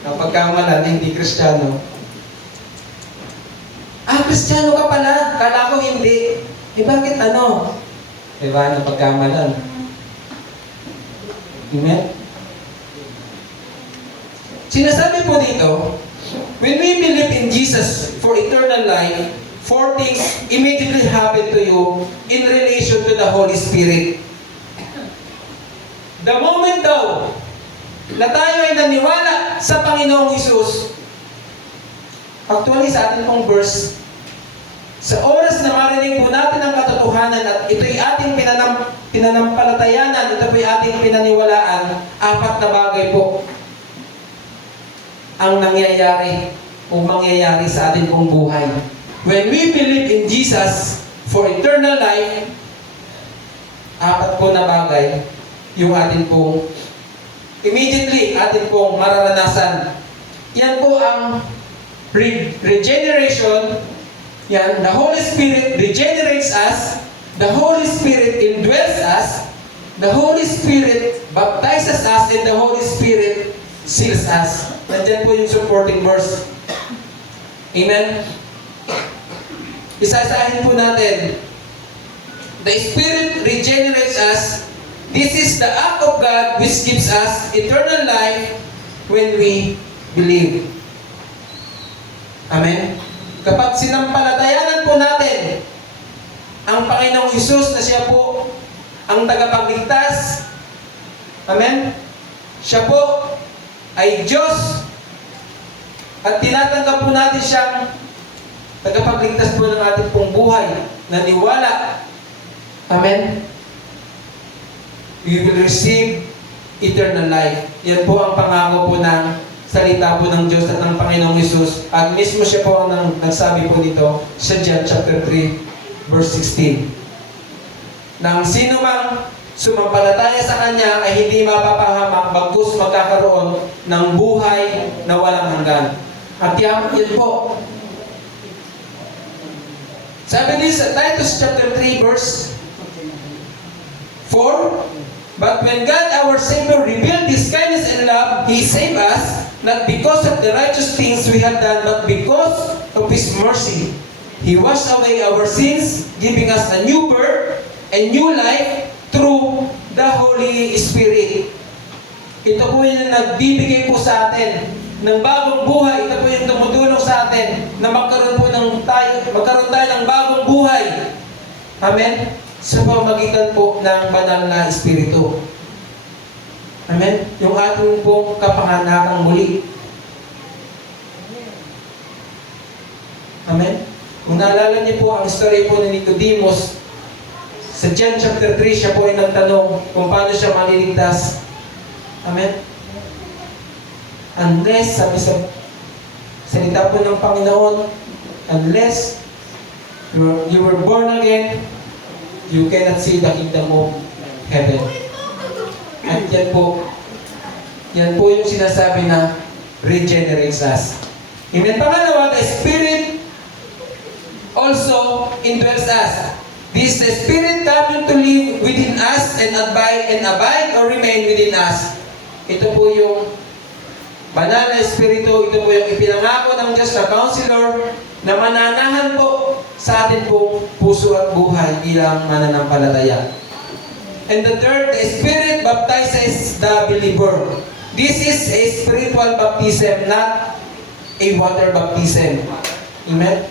napagkamalan, hindi Kristiyano. Kristiyano ka pala, kala ko hindi. Bakit ano? Di ba? Napagkamalan. Amen? Sinasabi po dito, when we believe in Jesus for eternal life, four things immediately happen to you in relation to the Holy Spirit. The moment daw na tayo ay naniwala sa Panginoong Hesus, actually sa ating pong verse, sa oras na marinig po natin ang katotohanan at ito'y ating pinanampalatayanan, ito po'y ating pinaniwalaan, apat na bagay po ang nangyayari o mangyayari sa ating pong buhay. When we believe in Jesus for eternal life, apat po na bagay yung ating pong immediately ating pong mararanasan. Yan po ang regeneration. Yan, the Holy Spirit regenerates us. The Holy Spirit indwells us. The Holy Spirit baptizes us, and the Holy Spirit seals us. Nandiyan po yung supporting verse. Amen? Isasahin po natin. The Spirit regenerates us. This is the act of God which gives us eternal life when we believe. Amen? Kapag sinampalatayanan po natin ang Panginoong Hesus na siya po ang tagapagligtas, amen? Siya po ay Diyos at tinatanggap po natin siyang tagapagligtas po ng ating pong buhay, naniwala. Amen? We will receive eternal life. Yan po ang pangako po ng salita po ng Diyos at ng Panginoong Hesus. At mismo siya po ang nagsabi po dito sa John chapter 3, verse 16. Nang sino mang sumampalataya sa Kanya ay hindi mapapahamak, bagkus magkakaroon ng buhay na walang hanggan. At yan po. Sabi din sa Titus chapter 3, verse 4, but when God our Savior revealed His kindness and love, He saved us, not because of the righteous things we had done, but because of His mercy. He washed away our sins, giving us a new birth, a new life, through the Holy Spirit. Ito po yung nagbibigay po sa atin ng bagong buhay. Ito po yung tumutulong sa atin na magkaroon tayo ng bagong buhay. Amen? Sa pamamagitan po ng banal na Espiritu. Amen? Yung ating pong kapanganakang muli. Amen? Kung naalala niyo po ang story po ni Nicodemus, sa John chapter 3, siya po ay nagtanong kung paano siya maliligtas. Amen? Unless, sabi sa salita po ng Panginoon, unless you were born again, you cannot see the kingdom of heaven. At yan po yung sinasabi na regenerates us. Amen. Pangalawa, the Spirit also indwells us. This the Spirit coming to live within us and abide or remain within us. Ito po yung banal na Espiritu, ito po yung ipinangako ng Diyos na Counselor na mananahan po sa atin pong puso at buhay bilang mananampalataya. And the third, the Spirit baptizes the believer. This is a spiritual baptism, not a water baptism. Amen?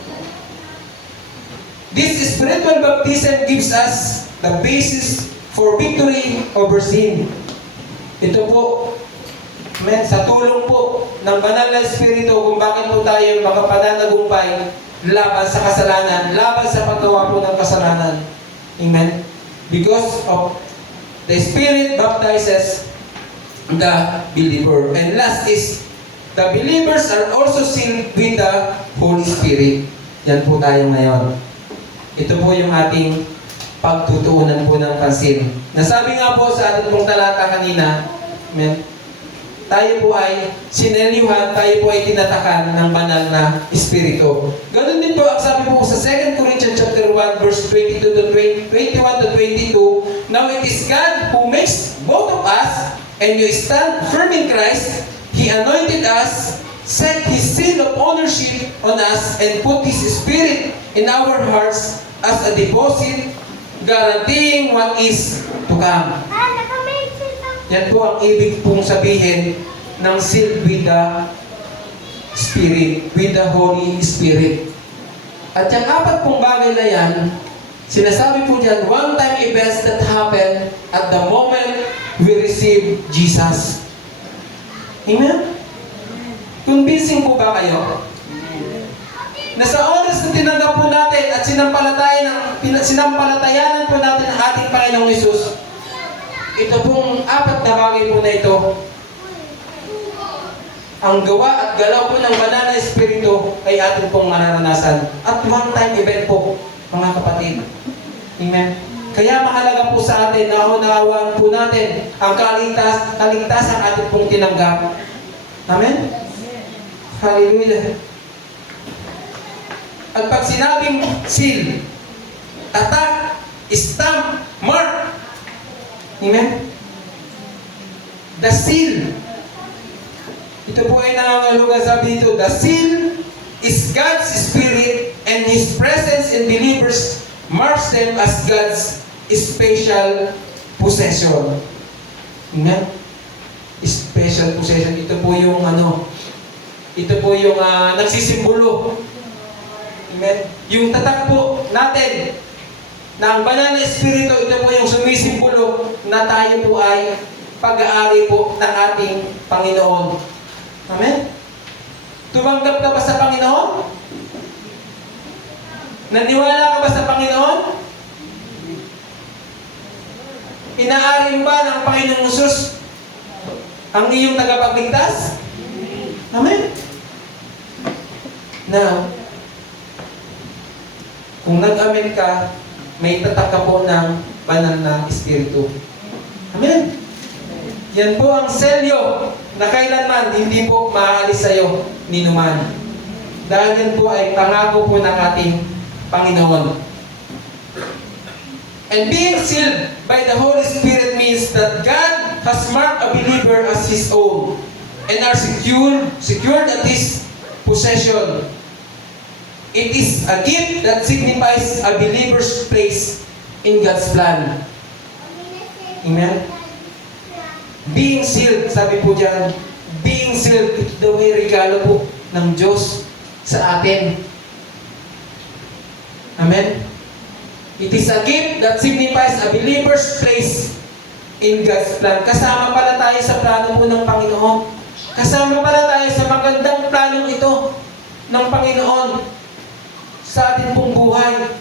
This spiritual baptism gives us the basis for victory over sin. Ito po, amen, sa tulong po ng banal na Espiritu kung bakit po tayo makapananagumpay laban sa kasalanan, laban sa paggawa po ng kasalanan. Amen? Because of the Spirit baptizes the believer. And last is, the believers are also sealed with the Holy Spirit. Yan po tayo ngayon. Ito po yung ating pagtutuunan po ng pansin. Nasabi nga po sa ating pong talata kanina, amen, tayo po ay sinelyuhan, tayo po ay tinatakan ng banal na Espiritu. Ganun din po ang sabi po sa 2 Corinthians chapter 1 verse 21 to 22, now it is God who makes both of us, and you stand firm in Christ. He anointed us, set His seal of ownership on us, and put His Spirit in our hearts as a deposit, guaranteeing what is to come. Yan po ang ibig pong sabihin ng sealed with the Spirit, with the Holy Spirit. At yung apat pong bagay na yan, sinasabi po dyan, one-time events that happen at the moment we receive Jesus. Amen? Convincing po ba kayo? Na sa oras na tinanggap po natin at sinampalatayanan po natin ang ating Panginoong Hesus, ito pong apat na bagay po na ito, ang gawa at galaw po ng banal na Espiritu ay ating pong mararanasan. At one-time event po, mga kapatid. Amen? Kaya mahalaga po sa atin na unawaan po natin ang kaligtasan ating pong tinanggap. Amen? Hallelujah. At pag sinabing seal, tatak, stamp, mark, amen? The seal. Ito po ay nangangalugan sabi dito, the seal is God's Spirit and His presence in believers marks them as God's special possession. Amen? Special possession. Ito po yung nagsisimbolo. Amen? Yung tatak po natin na ang banal na Espiritu, ito po yung sumisimbolo na tayo po ay pag-aari po ng ating Panginoon. Amen? Tumanggap ka ba sa Panginoon? Naniwala ka ba sa Panginoon? Inaari ba ng Panginoong Hesus ang iyong tagapagligtas? Amen? Now, kung nag-amen ka, may tatak ka po ng banal na Espiritu. Amen? Yan po ang selyo na kailanman hindi po maaalis sa iyo ni numan. Dahil yan po ay pangako po ng ating Panginoon. And being sealed by the Holy Spirit means that God has marked a believer as His own and are secured at His possession. It is a gift that signifies a believer's place in God's plan. Amen? Being sealed, sabi po dyan, being sealed, ito daw ay regalo po ng Diyos sa atin. Amen? It is a gift that signifies a believer's place in God's plan. Kasama pala tayo sa plano po ng Panginoon. Kasama pala tayo sa magandang planong ito ng Panginoon sa ating pong buhay.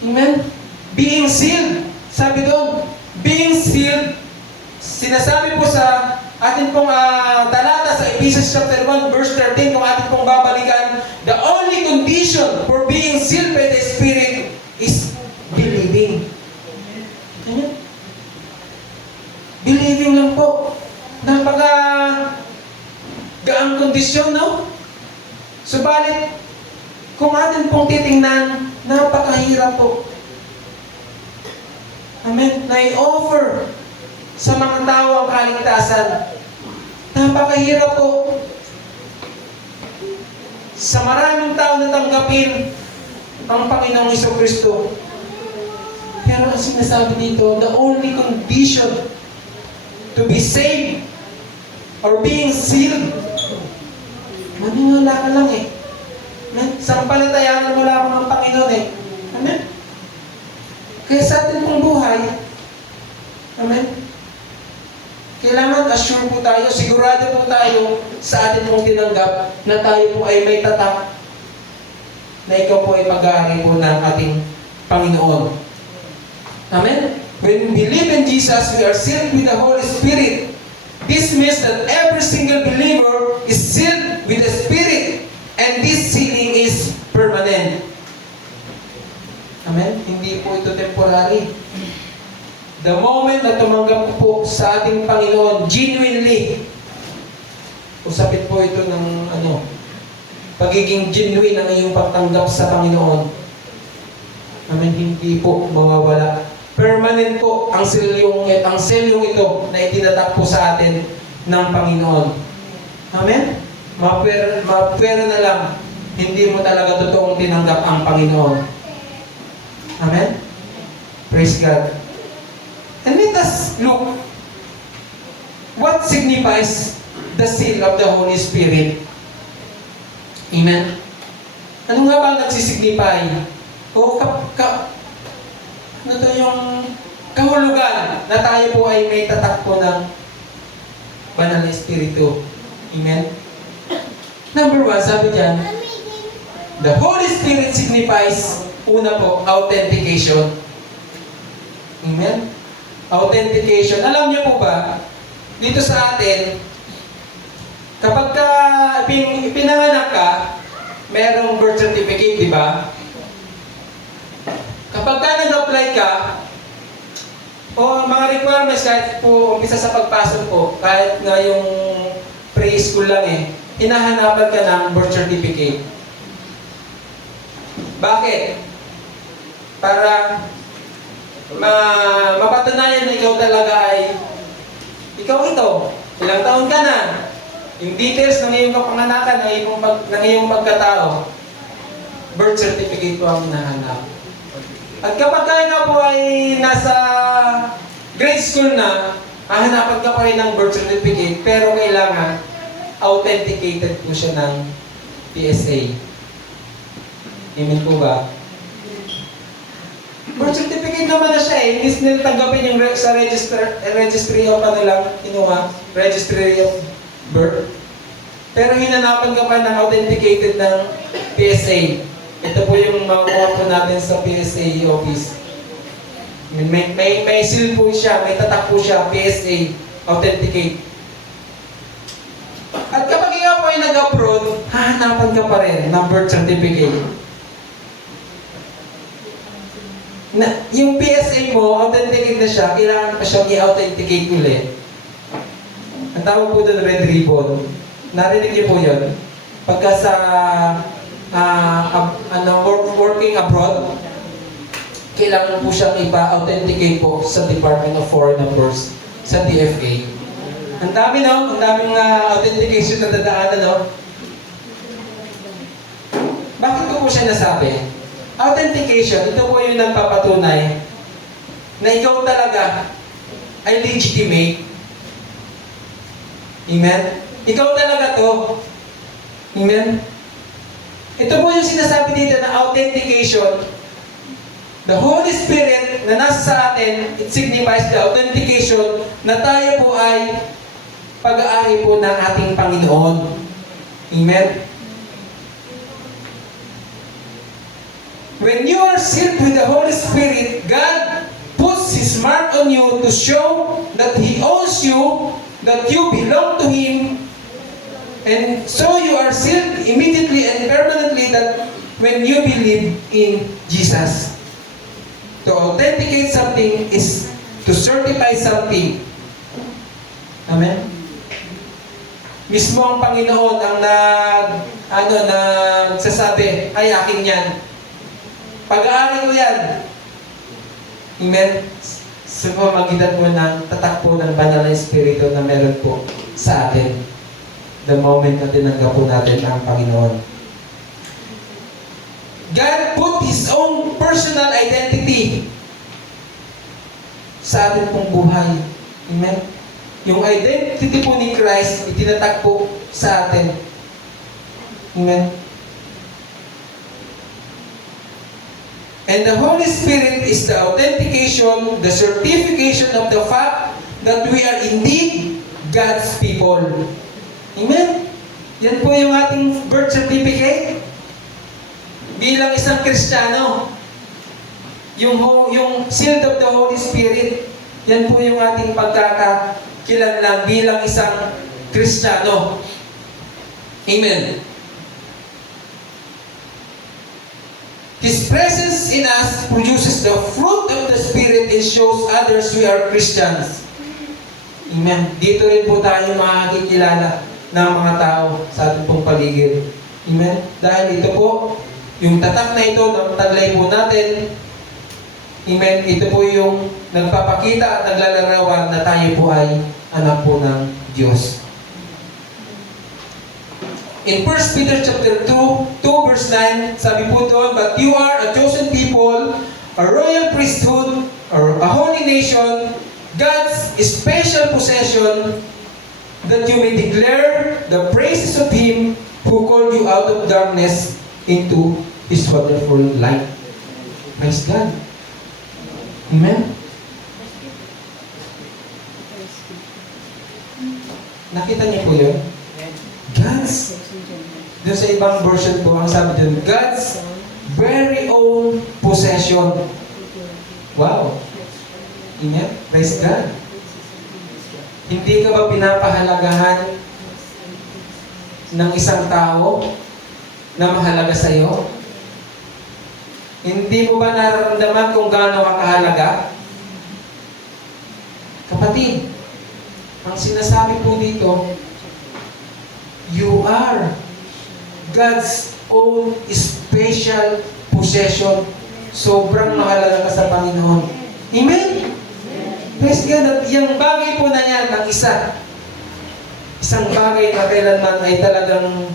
Amen? Being sealed. Sabi doon, being sealed, sinasabi po sa ating pong talata sa Ephesians chapter 1 verse 13, kung ating pong babalikan, the only condition for being sealed by the Spirit is believing. Amen? Believing lang po. Napaka gaang kondisyon, no? Subalit, kung atin pong titingnan, napakahirap po. Amen? Na i-offer sa mga tao ang kaligtasan. Napakahirap po. Sa maraming tao na tanggapin ang Panginoong Jesucristo. Pero ang sinasabi dito, the only condition to be saved or being sealed, maniwala ka lang eh. Sampalatayaan mo lamang ang Panginoon eh. Amen? Kaya sa ating pong buhay, amen? Kailangan assure po tayo, sigurado po tayo sa ating pong tinanggap na tayo po ay may tatak na ikaw po ay mag-aari po ng ating Panginoon. Amen? When we believe in Jesus, we are sealed with the Holy Spirit. This means that every single believer is sealed with the Spirit, and this sealing is permanent. Amen? Hindi po ito temporary. The moment na tumanggap po sa ating Panginoon, genuinely, usapin po ito ng pagiging genuine ang iyong pagtanggap sa Panginoon. Amen, hindi po mawawala. Permanent po ang selyong ito na itinatak po sa atin ng Panginoon. Amen? Mapwera na lang, hindi mo talaga totoong tinanggap ang Panginoon. Amen? Praise God. And let us look what signifies the seal of the Holy Spirit. Amen? Ano nga ba nagsisignify? O ano to yung kahulugan na tayo po ay may tatak po ng Banal na Espiritu. Amen? Number 1, sabi dyan, the Holy Spirit signifies, una po, authentication. Amen? Authentication. Alam niyo po ba, dito sa atin, kapag ka pinanganak ka, merong birth certificate, di ba? Kapag ka nag-apply ka, o mga requirements kahit po umpisa sa pagpasok po, kahit nga yung preschool lang hinahanapan ka ng birth certificate. Bakit? Para mapatunayan na ikaw talaga ay ikaw ito. Ilang taon ka na. Yung details ng iyong kapanganakan, ng iyong pagkatao, birth certificate po ang hinahanap. At kapag kayo nga po ay nasa grade school na, hahanapan ka pa rin ng birth certificate, pero kailangan authenticated po siya ng PSA. Amen po ba? Birth certificate naman na siya Hindi nila tanggapin yung sa registry of registry of birth. Pero hinanapan ka pa ng authenticated ng PSA. Ito po yung makuha po natin sa PSA office. May seal po siya, may tatak po siya, PSA, authenticate. At kapag ikaw po ay nag-abroad, hahanapan ka pa rin ng birth certificate. Yung PSA mo, authenticate na siya, kailangan pa siyang i-authenticate ulit. Ang tawag po doon, red ribbon. Narinig niyo po yun? Pagka sa working abroad, kailangan po siyang ipa-authenticate po sa Department of Foreign Affairs, sa DFA. Ang dami, no? Ang daming authentication na dadaanan, no? Bakit ko po siya nasabi? Authentication, ito po yung nagpapatunay na ikaw talaga ay legitimate. Amen? Ikaw talaga to. Amen? Ito po yung sinasabi dito na authentication. The Holy Spirit na nasa sa atin, it signifies the authentication na tayo po ay pag-aari po ng ating Panginoon. Amen? When you are sealed with the Holy Spirit, God puts His mark on you to show that He owns you, that you belong to Him, and so you are sealed immediately and permanently that when you believe in Jesus. To authenticate something is to certify something. Amen? Mismo ang Panginoon ang nagsasabi, ay akin yan. Pag-aari ko yan. Amen? Sa pamagitan po ng tatak po ng Banal na Espiritu na meron po sa atin. The moment na tinanggap po natin ang Panginoon. God put His own personal identity sa atin pong buhay. Amen? Yung identity po ni Christ, itinatag po sa atin. Amen? And the Holy Spirit is the authentication, the certification of the fact that we are indeed God's people. Amen? Yan po yung ating birth certificate. Bilang isang Kristiyano, yung sealed of the Holy Spirit, yan po yung ating pagkakakilanlan bilang isang Kristiyano. Amen. His presence in us produces the fruit of the Spirit and shows others we are Christians. Amen. Dito rin po tayo makikilala ng mga tao sa ating pong paligid. Amen. Dahil ito po, yung tatak na ito, ng taglay po natin, amen, ito po yung nagpapakita at naglalarawan na tayo po ay anak po ng Diyos. In 1 Peter chapter 2 verse 9, sabi po doon, "But you are a chosen people, a royal priesthood, or a holy nation, God's special possession, that you may declare the praises of Him who called you out of darkness into His wonderful light." Praise God. Amen? Nakita niyo po yun? God's, doon sa ibang version po, ang sabi doon, God's very own possession. Wow. Amen? Praise God. Hindi ka ba pinapahalagahan ng isang tao na mahalaga sa iyo? Hindi mo ba nararamdaman kung gaano ka kahalaga? Kapatid, ang sinasabi po dito, you are God's own special possession. Sobrang mahalaga ka sa Panginoon. Amen? Praise God. At yung bagay po na yan, ang isang bagay na kailanman ay talagang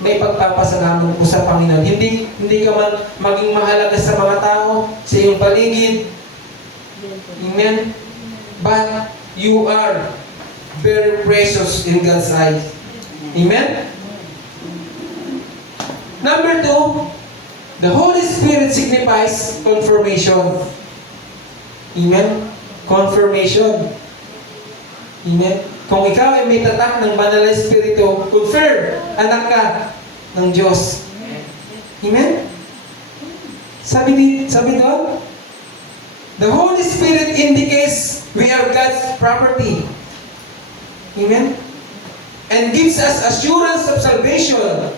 may pagpapasalamat po sa Panginoon. Hindi ka man maging mahalaga sa mga tao, sa iyong paligid. Amen? But you are very precious in God's eyes. Amen? Number 2, the Holy Spirit signifies confirmation. Amen? Confirmation. Amen? Kung ikaw ay may tatak ng Banal na Espiritu, confirm, anak ka ng Diyos. Amen? Sabi doon, the Holy Spirit indicates we are God's property. Amen? And gives us assurance of salvation.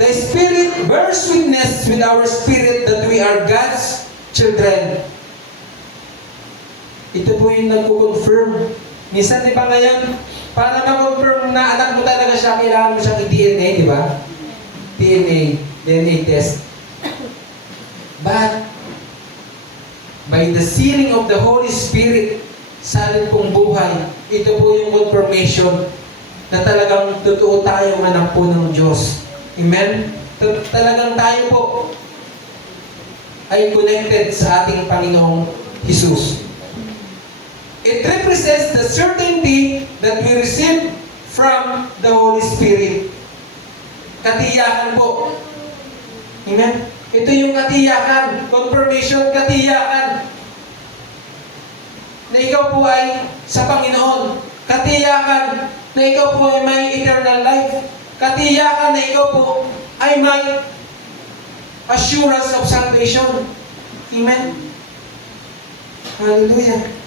The Spirit bears witness with our spirit that we are God's children. Ito po yung nagko-confirm. Minsan, di ba ngayon, para ma-confirm na anak mo talaga siya, kailangan mo siyang i-DNA, di ba? DNA test. But, by the sealing of the Holy Spirit sa ating pong buhay, ito po yung confirmation na talagang totoo tayong anak po ng Diyos. Amen? Talagang tayo po ay connected sa ating Panginoong Jesus. It represents the certainty that we receive from the Holy Spirit. Katiyakan po. Amen? Ito yung katiyakan, confirmation, katiyakan na ikaw po ay sa Panginoon. Katiyakan na ikaw po ay may eternal life. Katiyakan na ikaw po ay may assurance of salvation. Amen? Hallelujah.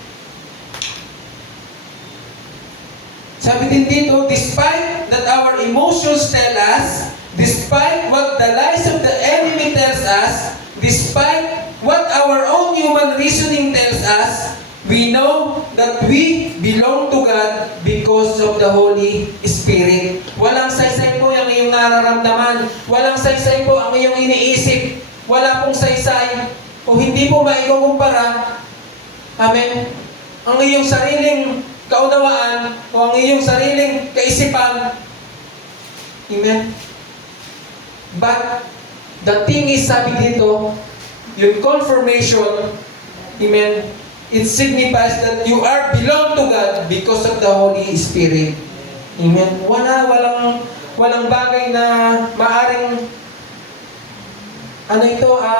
Sabi din dito, despite that our emotions tell us, despite what the lies of the enemy tells us, despite what our own human reasoning tells us, we know that we belong to God because of the Holy Spirit. Walang saysay po ang iyong nararamdaman. Walang saysay po ang iyong iniisip. Wala pong saysay o hindi po maikukumpara. Amen. Ang iyong sariling kaunawaan o ang iyong sariling kaisipan. Amen. But the thing is, sabi dito, yung confirmation, amen, it signifies that you are belong to God because of the Holy Spirit. Amen. Walang bagay na maaring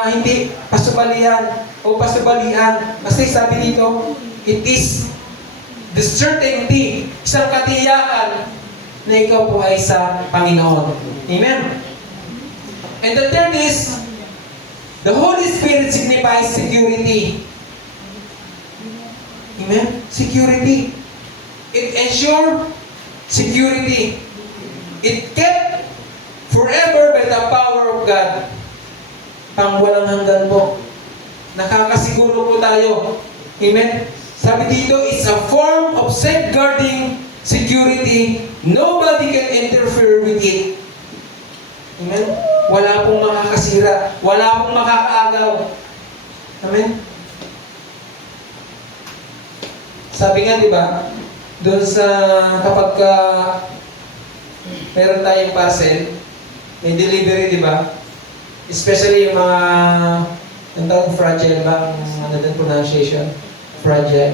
hindi pasubalian o pasubalian. Kasi sabi dito, it is the certainty, isang katiyakan na ikaw po ay sa Panginoon. Amen. And the third is, the Holy Spirit signifies security. Amen? Security. It ensures security. It kept forever by the power of God. pang walang hanggan po. Nakakasiguro po tayo. Amen? Sabi dito, it's a form of safeguarding security. Nobody can interfere with it. Amen? Wala pong makakasira. Wala pong makakaagaw. Amen? Sabi nga, di ba, doon sa kapag meron tayong parcel, may delivery, di ba? Especially yung mga, ang tawag fragile ba? Ano din pronunciation? Fragile.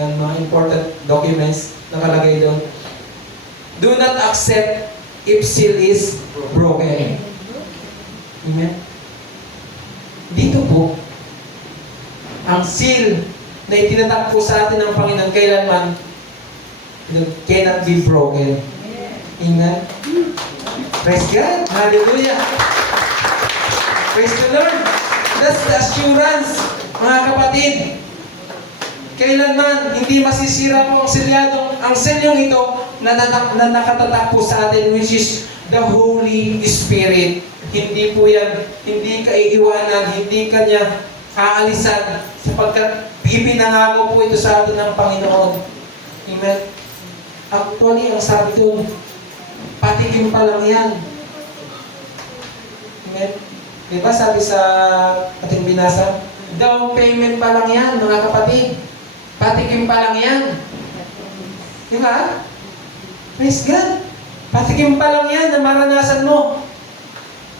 And mga important documents nakalagay doon. Do not accept if seal is broken. Amen? Dito po, ang seal na itinatak po sa atin ng Panginoon kailanman cannot be broken. Amen? Praise God! Hallelujah! Praise the Lord! That's the assurance, mga kapatid. Kailanman, hindi masisira po ang selyadong, ang selyong ito na nakatatak po sa atin, which is the Holy Spirit. Hindi po yan, hindi ka iiwanan, hindi ka niya aalisan, sapagkat ipinangako po ito sa atin ng Panginoon. Amen? Actually, ang sabi doon, patikim pa lang yan. Amen? Diba sabi sa ating binasa, down payment pa lang yan, mga kapatid. Patikim pa lang yan. Diba? Praise God. Patikim pa lang yan na maranasan mo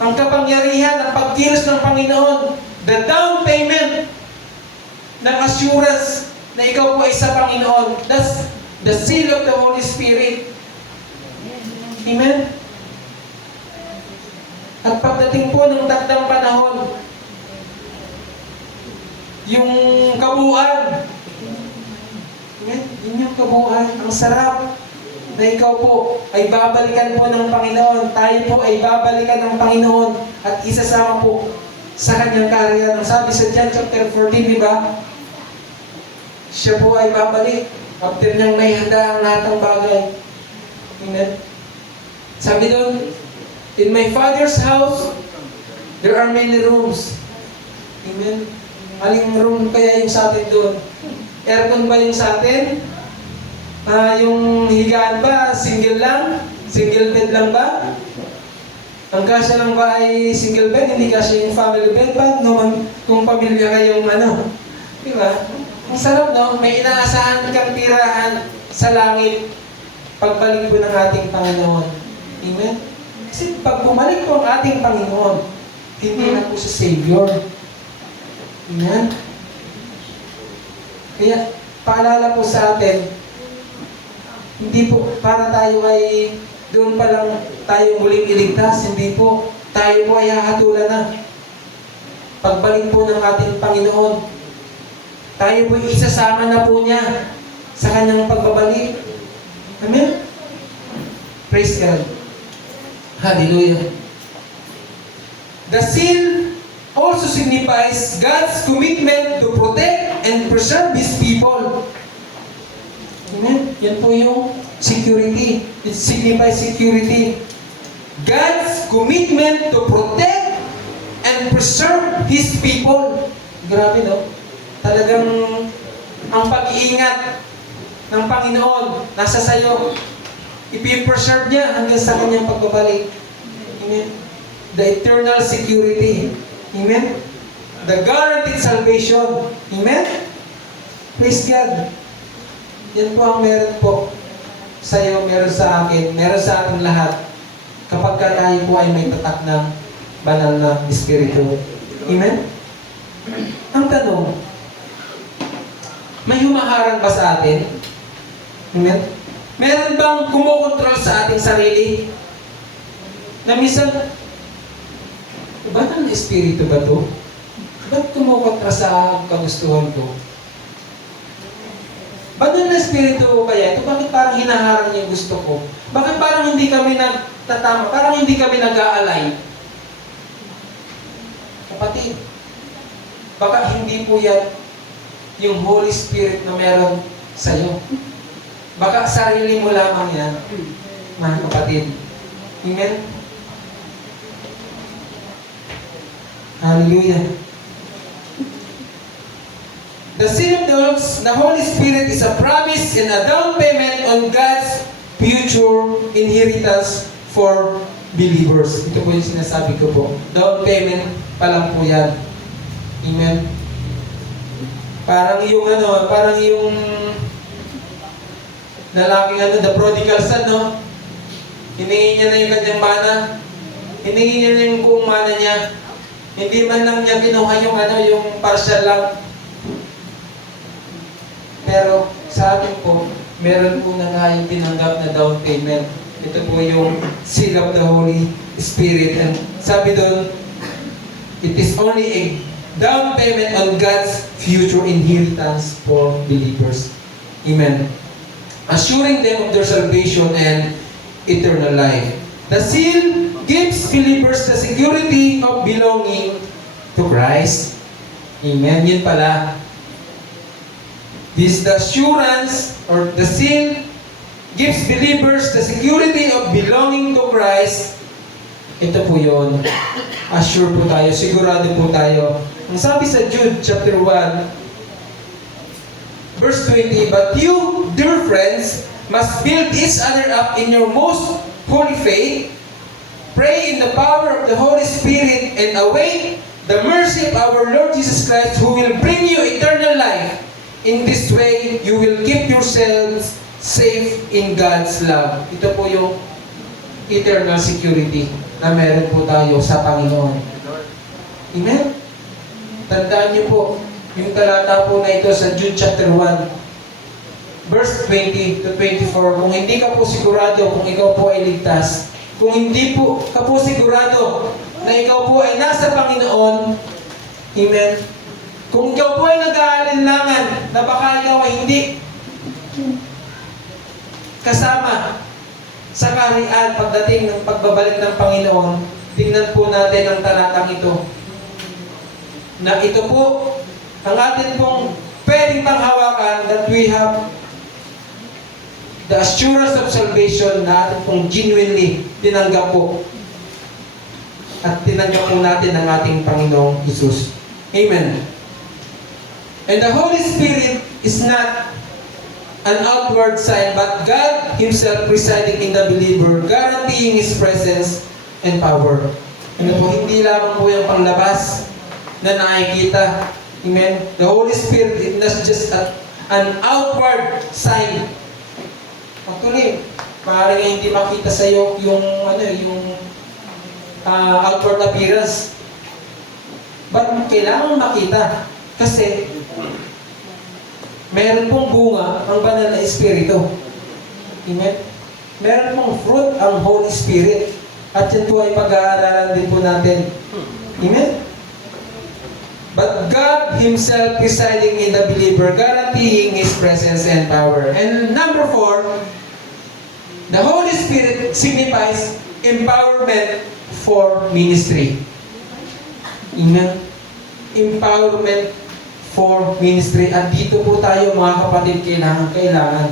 ang kapangyarihan, ang pagkilos ng Panginoon. The down payment ng assurance na ikaw po ay sa Panginoon. That's the seal of the Holy Spirit. Amen? At pagdating po ng takdang panahon, yung kabuuan, amen? Yun yung kabuuan. Ang sarap na ikaw po ay babalikan po ng Panginoon. Tayo po ay babalikan ng Panginoon at isasama po sa kanyang karya. Ang sabi sa John chapter 14, di ba? Siya po ay babalik after niyang may handa ang lahat ng bagay. Amen? Sabi doon, in my Father's house, there are many rooms. Amen? Aling room kaya yung sa atin doon? Aircon ba yung sa atin? Yung higaan ba, single lang? Single bed lang ba? Ang kasya lang ba ay single bed, hindi kasya yung family bed ba? No, kung pamilya kayong di ba? Ang sarap, no? May inaasahan kang tirahan sa langit pagbalik po ng ating Panginoon. Amen? Kasi pag bumalik po ang ating Panginoon, hindi na po sa Savior. Amen? Kaya, paalala po sa atin, hindi po para tayo ay doon pa lang tayo muling iligtas, hindi po. Tayo po ay hahatulan na. Pagbalik po ng ating Panginoon, tayo po isasama na po niya sa kanyang pagbabalik. Amen? Praise God. Hallelujah. The seal also signifies God's commitment to protect and preserve His people. Amen? Yan po yung security. It signifies security. God's commitment to protect and preserve His people. Grabe, no? Talagang ang pag-iingat ng Panginoon nasa sayo. Ipipreserve niya hanggang sa kanyang pagbabalik. Amen? The eternal security. Amen? The guaranteed salvation. Amen? Praise God. Yan po ang meron po sa iyo, meron sa akin, meron sa ating lahat kapag tayo po ay may tatak ng banal na Espiritu. Amen? Ang tanong, may humaharang ba sa atin? Amen? Meron bang kumokontrol sa ating sarili? Na minsan, banal na Espiritu ba to? Ba't kumokontra sa kagustuhan ko? Banal na Espiritu kaya ito? Bakit parang hinaharang niya yung gusto ko? Bakit parang hindi kami nagtatama? Parang hindi kami nag-aalay? Kapatid, baka hindi po yan yung Holy Spirit na meron sa'yo. Baka sarili mo lamang yan, mga kapatid. Amen? Hallelujah. The seal of the Holy Spirit is a promise and a down payment on God's future inheritance for believers. Ito po yung sinasabi ko po. Down payment pa lang po yan. Amen. Parang yung lalaking the prodigal son, no? Hiningi niya na yung kanyang mana. Hiningi niya na yung buong mana niya. Hindi man lang niya kinuha yung partial lang. Pero sa atin po, meron po na nga yung tinanggap na down payment. Ito po yung seal of the Holy Spirit. And sabi doon, it is only a down payment on God's future inheritance for believers. Amen. Assuring them of their salvation and eternal life. The seal gives believers the security of belonging to Christ. Amen. Yun pala. This the assurance or the seal gives believers the security of belonging to Christ. Ito po yun. Assure po tayo, sigurado po tayo. Ang sabi sa Jude chapter 1, verse 20, "But you, dear friends, must build each other up in your most holy faith, pray in the power of the Holy Spirit, and await the mercy of our Lord Jesus Christ, who will bring you eternal life. In this way, you will keep yourselves safe in God's love." Ito po yung eternal security na meron po tayo sa Panginoon. Amen? Tandaan niyo po, yung talata po na ito sa Jude chapter 1, verse 20 to 24, kung hindi ka po sigurado kung ikaw po ay ligtas, kung hindi po ka po sigurado na ikaw po ay nasa Panginoon, amen? Kung ikaw po ay nag-aalinlangan na baka ikaw ay hindi kasama sa kaharian pagdating ng pagbabalik ng Panginoon, tingnan po natin ang talatang ito. Na ito po ang atin pong pwedeng panghawakan, that we have the assurance of salvation na atin pong genuinely tinanggap po. At tinanggap po natin ang ating Panginoong Jesus. Amen. And the Holy Spirit is not an outward sign, but God Himself residing in the believer, guaranteeing His presence and power. Ano po, hindi lamang po yung panglabas na nakikita. Amen? The Holy Spirit is not just an outward sign. Actually, maaaring hindi makita sa iyo yung outward appearance. But kailangan makita. Kasi meron pong bunga ang banal na Espiritu. Amen? Meron pong fruit ang Holy Spirit. At yan po ay pag-aaralan din po natin. Amen? But God Himself residing in the believer, guaranteeing His presence and power. And number 4, the Holy Spirit signifies empowerment for ministry. Amen? Empowerment for ministry. At dito po tayo mga kapatid, kailangan.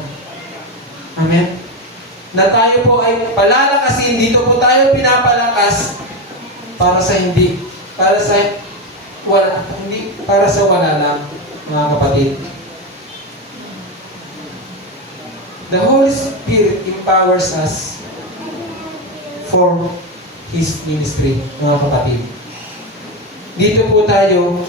Amen? Na tayo po ay palalakasin, dito po tayo pinapalakas para sa wala lang, mga kapatid. The Holy Spirit empowers us for His ministry, mga kapatid. Dito po tayo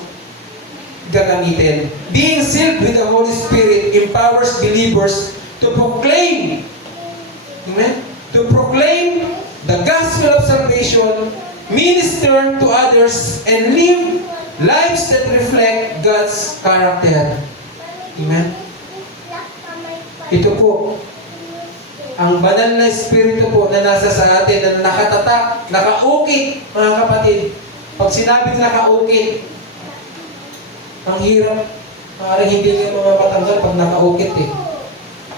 gagamitin. Being sealed with the Holy Spirit empowers believers to proclaim, amen? To proclaim the gospel of salvation, minister to others, and live lives that reflect God's character. Amen? Ito po, ang banal na Espiritu po na nasa sa atin, na nakatatak, nakaukit, mga kapatid. Pag sinabing nakaukit, ang hirap, parang hindi nyo mapatanggal pag nakaukit eh.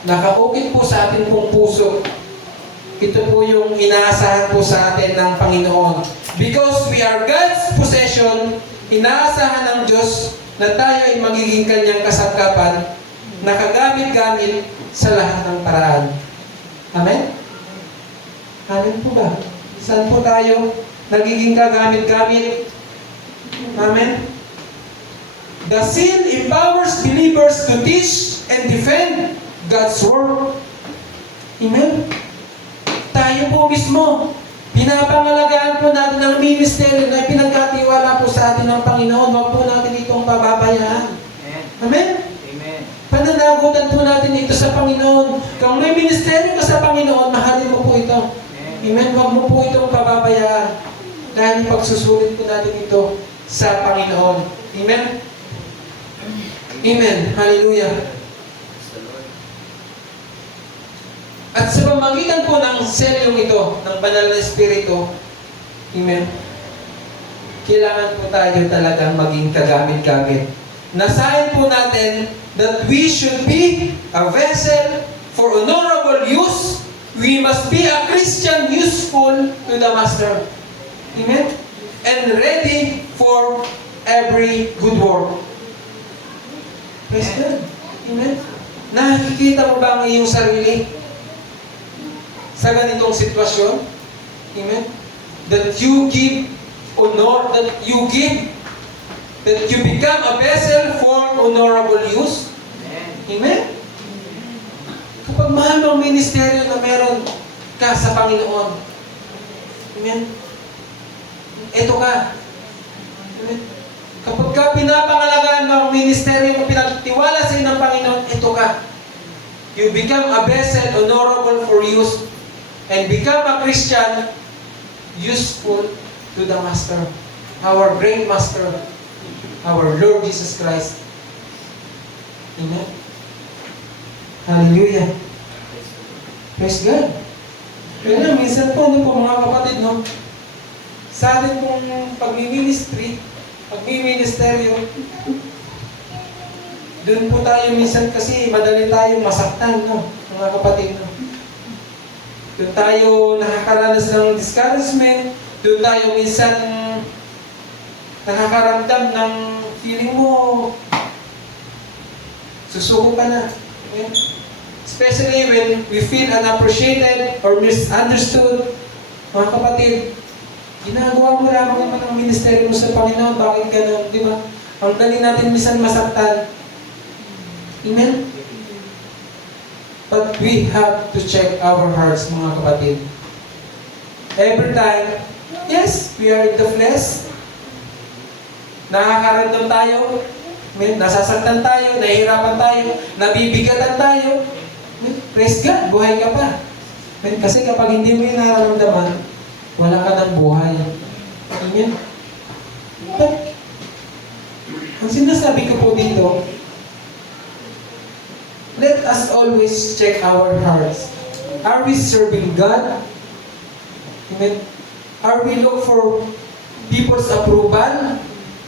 Nakaukit po sa atin pong puso. Ito po yung inaasahan po sa atin ng Panginoon. Because we are God's possession, inaasahan ng Diyos na tayo ay magiging Kanyang kasangkapan, nakagamit-gamit sa lahat ng paraan. Amen? Amen po ba? Saan po tayo nagiging kagamit-gamit? Amen? The seal empowers believers to teach and defend God's Word. Amen? Tayo po mismo, pinapangalagaan po natin ang ministeryo na pinagkatiwala po sa atin ng Panginoon. Huwag po natin itong pababayaan. Amen? Pananagutan po natin ito sa Panginoon. Kung may ministeryo ka sa Panginoon, mahalin mo po ito. Amen? Huwag mo po itong pababayaan. Dahil pagsusulit po natin ito sa Panginoon. Amen? Amen. Hallelujah. At sa pamamagitan po ng selyong ito, ng banal na Espiritu, amen, kailangan po tayo talagang maging kagamit-gamit. Nasahin po natin that we should be a vessel for honorable use. We must be a Christian useful to the Master. Amen? And ready for every good work. Praise God. Amen? Nakikita mo ba ang iyong sarili sa ganitong sitwasyon? Amen? That you give honor, that you become a vessel for honorable use? Amen? Kapag mahal mo ang ministeryo na meron ka sa Panginoon, amen? Ito ka. Amen? Kapag ka pinapangalagaan mo ang ministeryo na pinagtiwala sa iyo ng Panginoon, ito ka. You become a vessel honorable for use and become a Christian useful to the Master, our great Master, our Lord Jesus Christ. Amen? Hallelujah. Praise God. Kaya na, minsan po, mga kapatid, no? Sa atin pong pag-ministry, pag-ministeryo, doon po tayo minsan kasi madali tayong masaktan, no? Mga kapatid, no? Doon tayo nakakaranas ng discouragement, doon tayo minsan nakakaramdam ng feeling mo, susuko ka na. Okay? Especially when we feel unappreciated or misunderstood. Mga kapatid, ginagawa mo lamang naman ang ministeryo mo sa Panginoon. Bakit ganun? Di ba? Ang dali natin minsan masaktan. Amen? But we have to check our hearts, mga kapatid. Every time, yes, we are in the flesh. Nakakaramdam tayo. Nasasaktan tayo, nahihirapan tayo, nabibigatan tayo. Praise God, buhay ka pa. Kasi kapag hindi mo yung nararamdaman, wala ka ng buhay. Amen? But, ang sinasabi ko po dito, let us always check our hearts. Are we serving God? Amen? Are we look for people's approval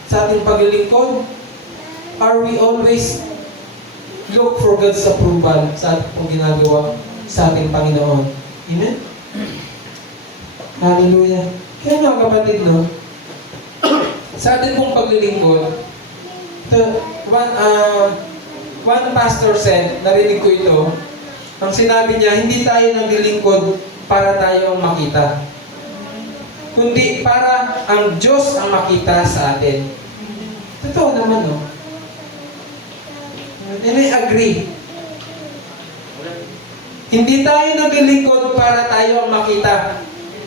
sa ating paglilingkod? Are we always look for God's approval sa ating pong ginagawa sa ating Panginoon? Amen? Hallelujah. Kaya mga kapatid, no? Sa ating pong paglilingkod, one pastor said, narinig ko ito, ang sinabi niya, hindi tayo naglilingkod para tayo ang makita, kundi para ang Diyos ang makita sa atin. Totoo naman, no? And I agree. Hindi tayo naglilingkod para tayo ang makita,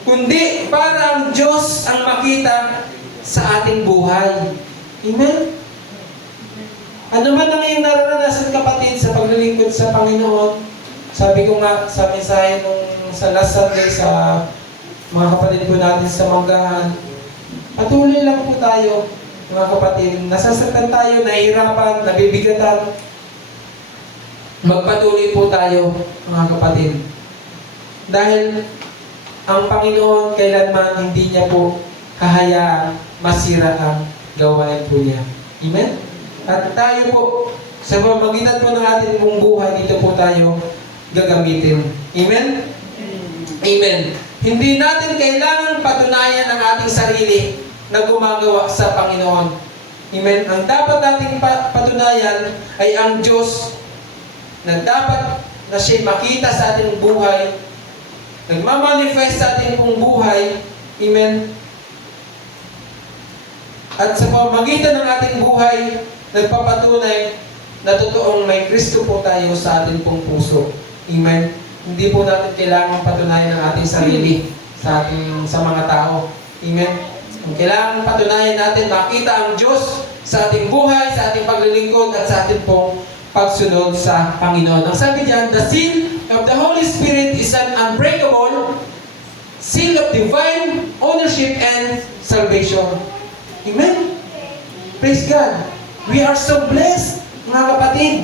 kundi para ang Diyos ang makita sa ating buhay. Amen? Ano man ang iyong nararanasan, kapatid, sa paglilingkod sa Panginoon, sabi ko nga sa mensahe nung sa last Sunday sa mga kapatid po natin sa Manggahan, patuloy lang po tayo, mga kapatid. Nasasaktan tayo, nahihirapan, nabibigatan. Magpatuloy po tayo, mga kapatid. Dahil ang Panginoon kailanman hindi niya po kahayaan masira ang gawain po niya. Amen? At tayo po, sa pamamagitan po ng ating mong buhay, dito po tayo gagamitin. Amen? Amen. Hindi natin kailangan patunayan ang ating sarili na gumagawa sa Panginoon. Amen? Ang dapat nating patunayan ay ang Diyos na dapat na siya'y makita sa ating buhay, nagmamanifest sa ating pong buhay. Amen? At sa pamamagitan ng ating buhay, nagpapatunay na totoong may Kristo po tayo sa ating pong puso. Amen? Hindi po natin kailangang patunayan ang ating sarili sa mga tao. Amen? Ang kailangan patunayan natin, makita ang Diyos sa ating buhay, sa ating paglilingkod, at sa ating pong pagsunod sa Panginoon. Ang sabi diyan, the seal of the Holy Spirit is an unbreakable seal of divine ownership and salvation. Amen? Praise God. We are so blessed, mga kapatid,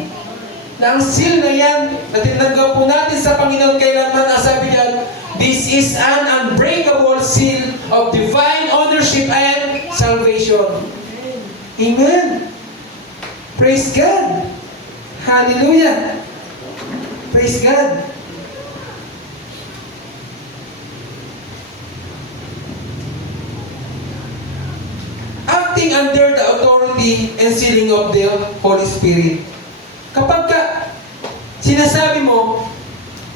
na ang seal na yan, na tinanggap po natin sa Panginoon kailanman, ang sabi diyan, this is an unbreakable seal of divine ownership and salvation. Amen. Praise God. Hallelujah. Praise God. Acting under the authority and sealing of the Holy Spirit. Kapag sinasabi mo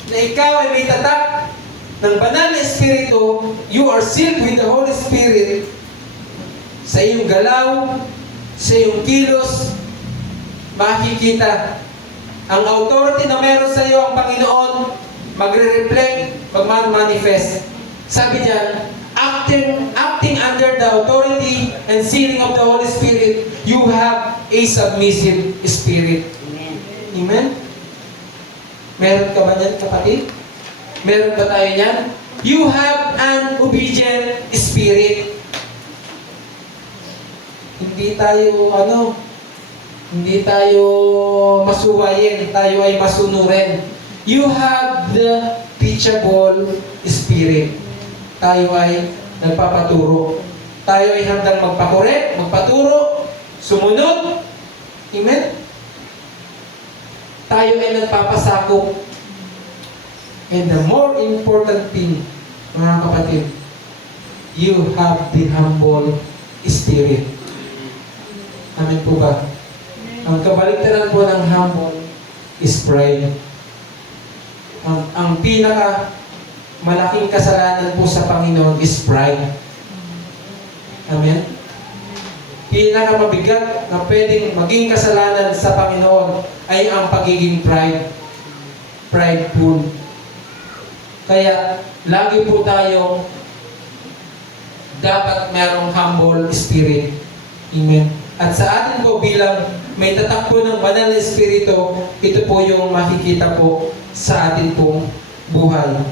na ikaw ay may tatak ng banal na Espiritu, you are sealed with the Holy Spirit, sa iyong galaw, sa iyong kilos, makikita ang authority na meron sa iyo ang Panginoon, magre-reflect, magman-manifest. Sabi diyan, acting under the authority and sealing of the Holy Spirit, you have a submissive spirit. Amen. Amen? Meron ka ba niyan, kapatid? Meron ba tayo niyan? You have an obedient spirit. Hindi tayo masuwayin, tayo ay masunurin. You have the teachable spirit. Tayo ay nagpapaturo. Tayo ay handang magpakorek, magpaturo, sumunod. Amen? Tayo ay nagpapasakop. And the more important thing, mga kapatid, you have the humble spirit. Amen po ba? Ang kabaligtaran po ng humble is pride. Ang pinaka malaking kasalanan po sa Panginoon is pride. Amen? Pinaka mabigat na pwedeng maging kasalanan sa Panginoon ay ang pagiging prideful. Kaya, lagi po tayong dapat merong humble spirit. Amen. At sa atin po bilang may tatak po ng banal na espiritu, ito po yung makikita po sa atin pong buhay.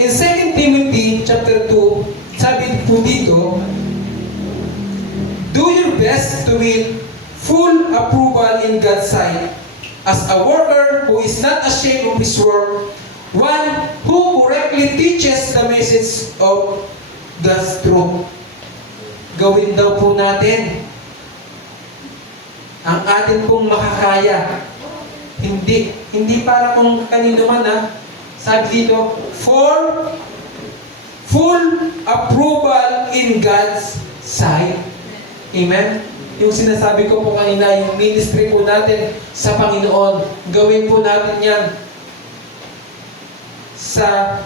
In 2 Timothy chapter 2, sabi po dito, do your best to win full approval in God's sight as a worker who is not ashamed of his work, one who correctly teaches the message of God's truth. Gawin daw po natin ang atin pong makakaya. Hindi para kung kanino man Sabi dito, for full approval in God's sight. Amen? Yung sinasabi ko po kanina, yung ministry po natin sa Panginoon, gawin po natin yan sa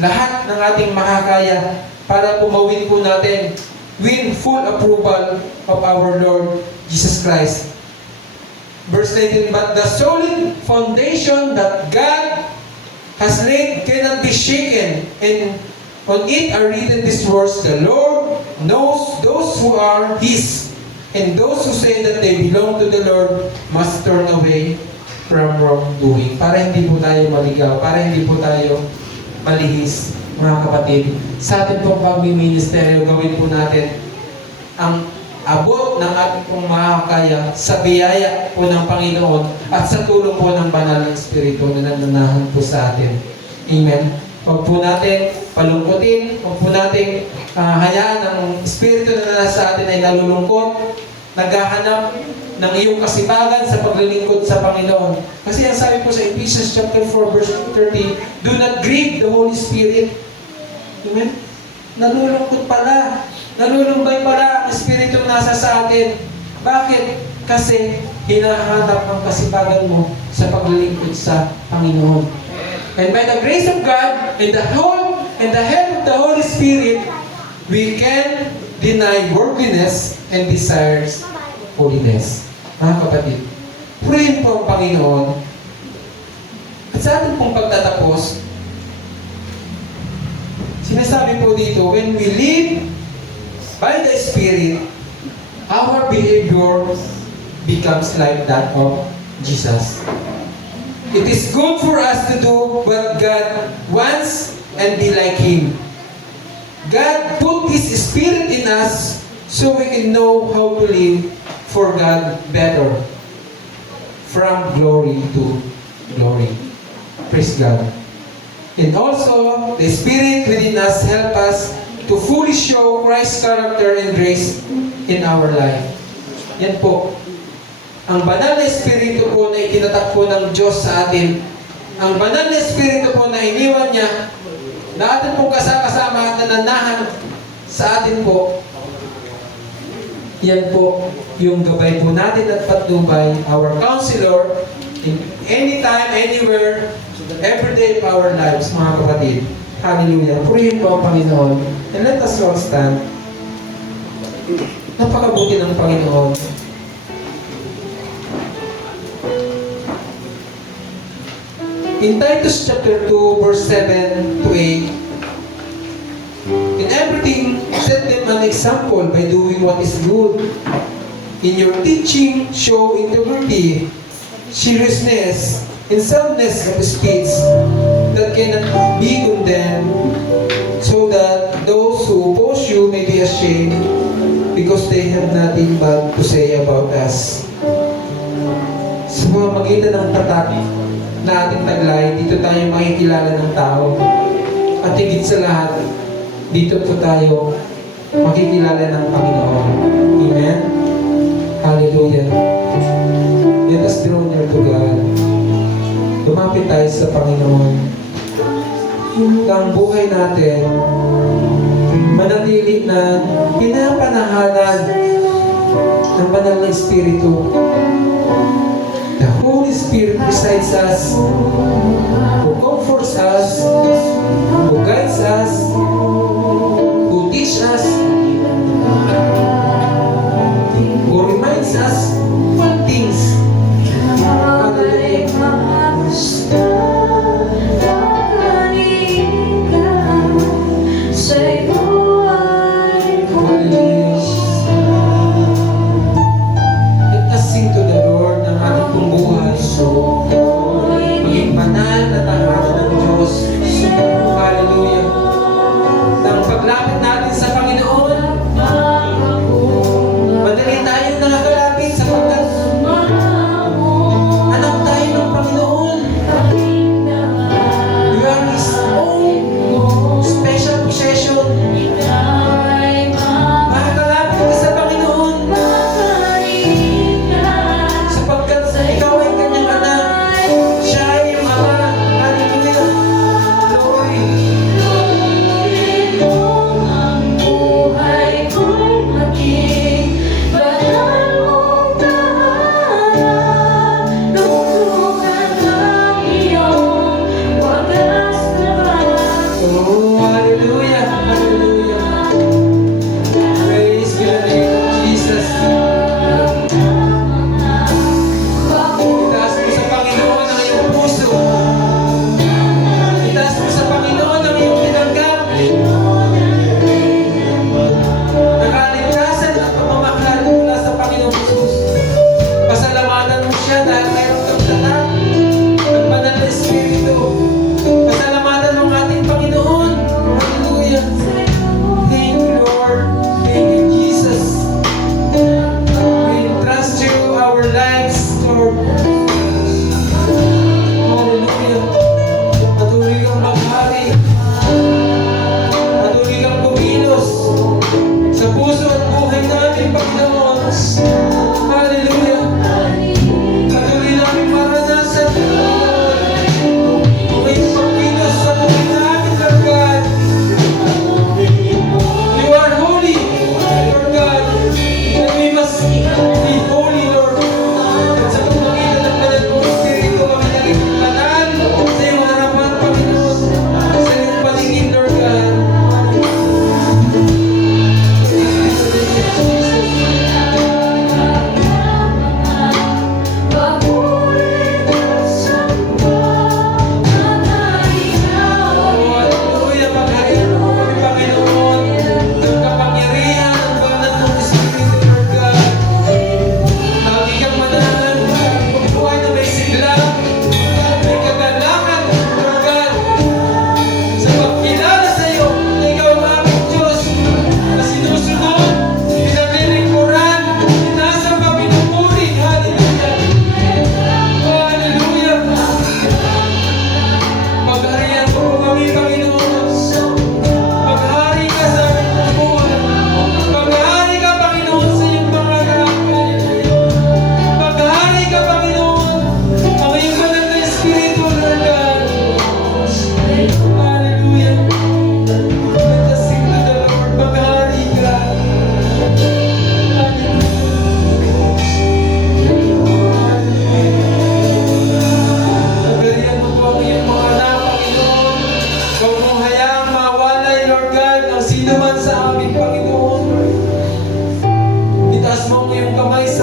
lahat ng ating makakaya para pumawin po natin win full approval of our Lord Jesus Christ. Verse 19, but the solid foundation that God has laid cannot be shaken, and on it are written these words, the Lord knows those who are His, and those who say that they belong to the Lord must turn away from wrongdoing. Para hindi po tayo maligaw, para hindi po tayo malihis, mga kapatid. Sa ating pong pag-ministeryo, gawin po natin ang abot ng ating pong makakaya sa biyaya po ng Panginoon at sa tulong po ng banal ng Espiritu na nananahan po sa atin. Amen. Huwag po natin palungkutin, huwag po natin hayaan ang Espiritu na nasa atin ay nalulungkot, naghahanap ng iyong kasipagan sa paglilingkod sa Panginoon. Kasi ang sabi po sa Ephesians chapter 4 verse 30, do not grieve the Holy Spirit. Amen? Nalulungkot pala. Nalulumbay pala ang Espiritu nasa sa atin. Bakit? Kasi hinahanap ang kasipagan mo sa paglilingkod sa Panginoon. And by the grace of God and the help of the Holy Spirit, we can deny worldliness and desires holiness. Mga kapatid, purihin po ang Panginoon. At sa ating pong pagtatapos, sinasabi po dito, when we live by the Spirit, our behavior becomes like that of Jesus. It is good for us to do what God wants and be like Him. God put His Spirit in us so we can know how to live for God better. From glory to glory. Praise God. And also, the Spirit within us help us to fully show Christ's character and grace in our life. Yan po. Ang banal na Espiritu po na itinatakbo ng Diyos sa atin, ang banal na Espiritu po na iniwan niya, na atin pong kasama at nananahan sa atin po, yan po yung gabay po natin at patnubay, our counselor, in anytime, anywhere, every day of our lives, mga kapatid. Hallelujah. Purihin po ang Panginoon. And let us all stand. Napakabuti ng Panginoon. In Titus chapter 2, verse 7 to 8, in everything, set them an example by doing what is good. In your teaching, show integrity, seriousness, and soundness of speech that cannot be condemned, so that those who oppose you may be ashamed, because they have nothing bad to say about us. Sa pamamagitan ng tatak na ating taglay, dito tayo makikilala ng tao. At higit sa lahat, dito po tayo makikilala ng Panginoon. Amen? Hallelujah. Let us draw near to God. Lumapit tayo sa Panginoon. Na ang buhay natin manatili na pinapanahalan ng banal na Espiritu. The Holy Spirit besides us, who comforts us, who guides us, who teaches us, who reminds us of things. Hallelujah. Let us sing to the Lord ng ating pong buhay. Maging banal na tahanan ng Diyos.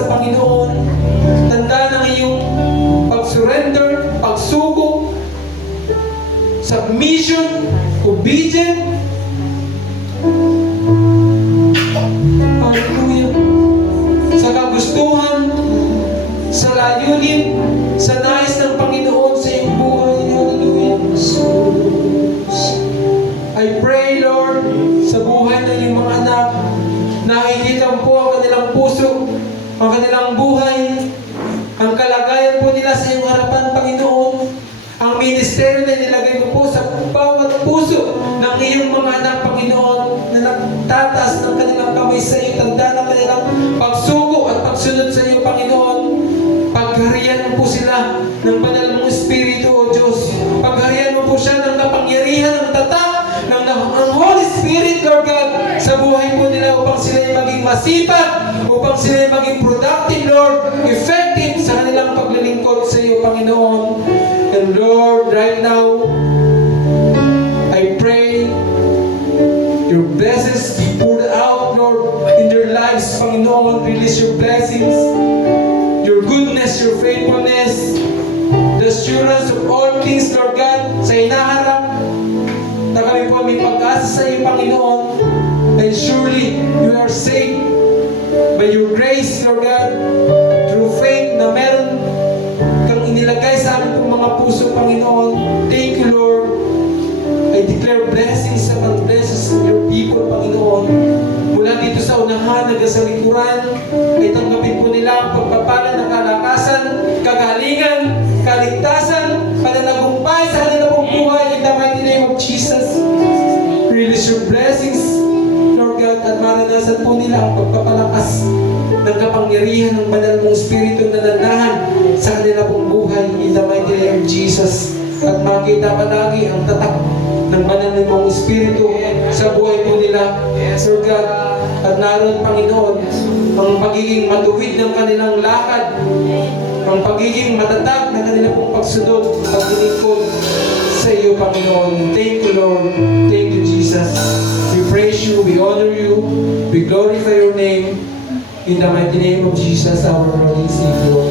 sa Panginoon. Tandaan ang iyong pag-surrender, pagsuko, submission, obedient. Hallelujah. Sa kagustuhan, sa layunin, sa nais ng Panginoon sa iyong buhay. Hallelujah. I pray, Lord, sa buhay ng iyong mga anak, nakikita po ang kanilang puso, ang kanilang buhay, ang kalagayan po nila sa iyong harapan, Panginoon. Ang ministeryo na nilagay mo po sa bawat puso ng iyong mga anak, Panginoon, na nagtataas ng kanilang kamay sa iyo, tanda ng kanilang pagsuko at pagsunod sa iyo, Panginoon. Pagharian mo po sila ng banal mong Espiritu, O Diyos. Pagharian mo po siya ng kapangyarihan, ng tatak, ng Holy Spirit, Lord God, sa buhay po nila upang sila ay maging masipag, upang sila ay maging productive, Lord, effective sa kanilang paglilingkod sa iyo, Panginoon. And Lord, right now, I pray your blessings be poured out, Lord, in their lives, Panginoon. Release your blessings, your goodness, your faithfulness, the assurance of all things, Lord God, sa inaharap na kami po may pag-asa sa iyo, Panginoon. And surely, you are saved by your grace, Lord God, through faith na meron kang inilagay sa aming pong mga puso, Panginoon. Thank you, Lord. I declare blessings upon blessings of your people, Panginoon. Mula dito sa unahan hanggang sa likuran, ay tanggapin po nila ang pagpapala ng kalakasan, kagalingan, kaligtasan, pananagumpay sa kanilang pong buhay in the mighty name of Jesus. Release your blessings, Lord God, at maranasan po nila ang pagpapalakas ng kapangyarihan ng banal mong Espiritu na nandahan sa kanila pong buhay in the mighty name of Jesus. At makita palagi ang tatak ng banal mong Espiritu sa buhay po nila, Lord God. At naroon, Panginoon, ang pagiging matuwid ng kanilang lakad, ang pagiging matatag ng kanilang pong pagsunod at lingkod sa iyo, Panginoon. Thank you, Lord. Thank you, Jesus. We praise you, we honor you, we glorify your name. In the mighty name of Jesus, our Lord and Savior.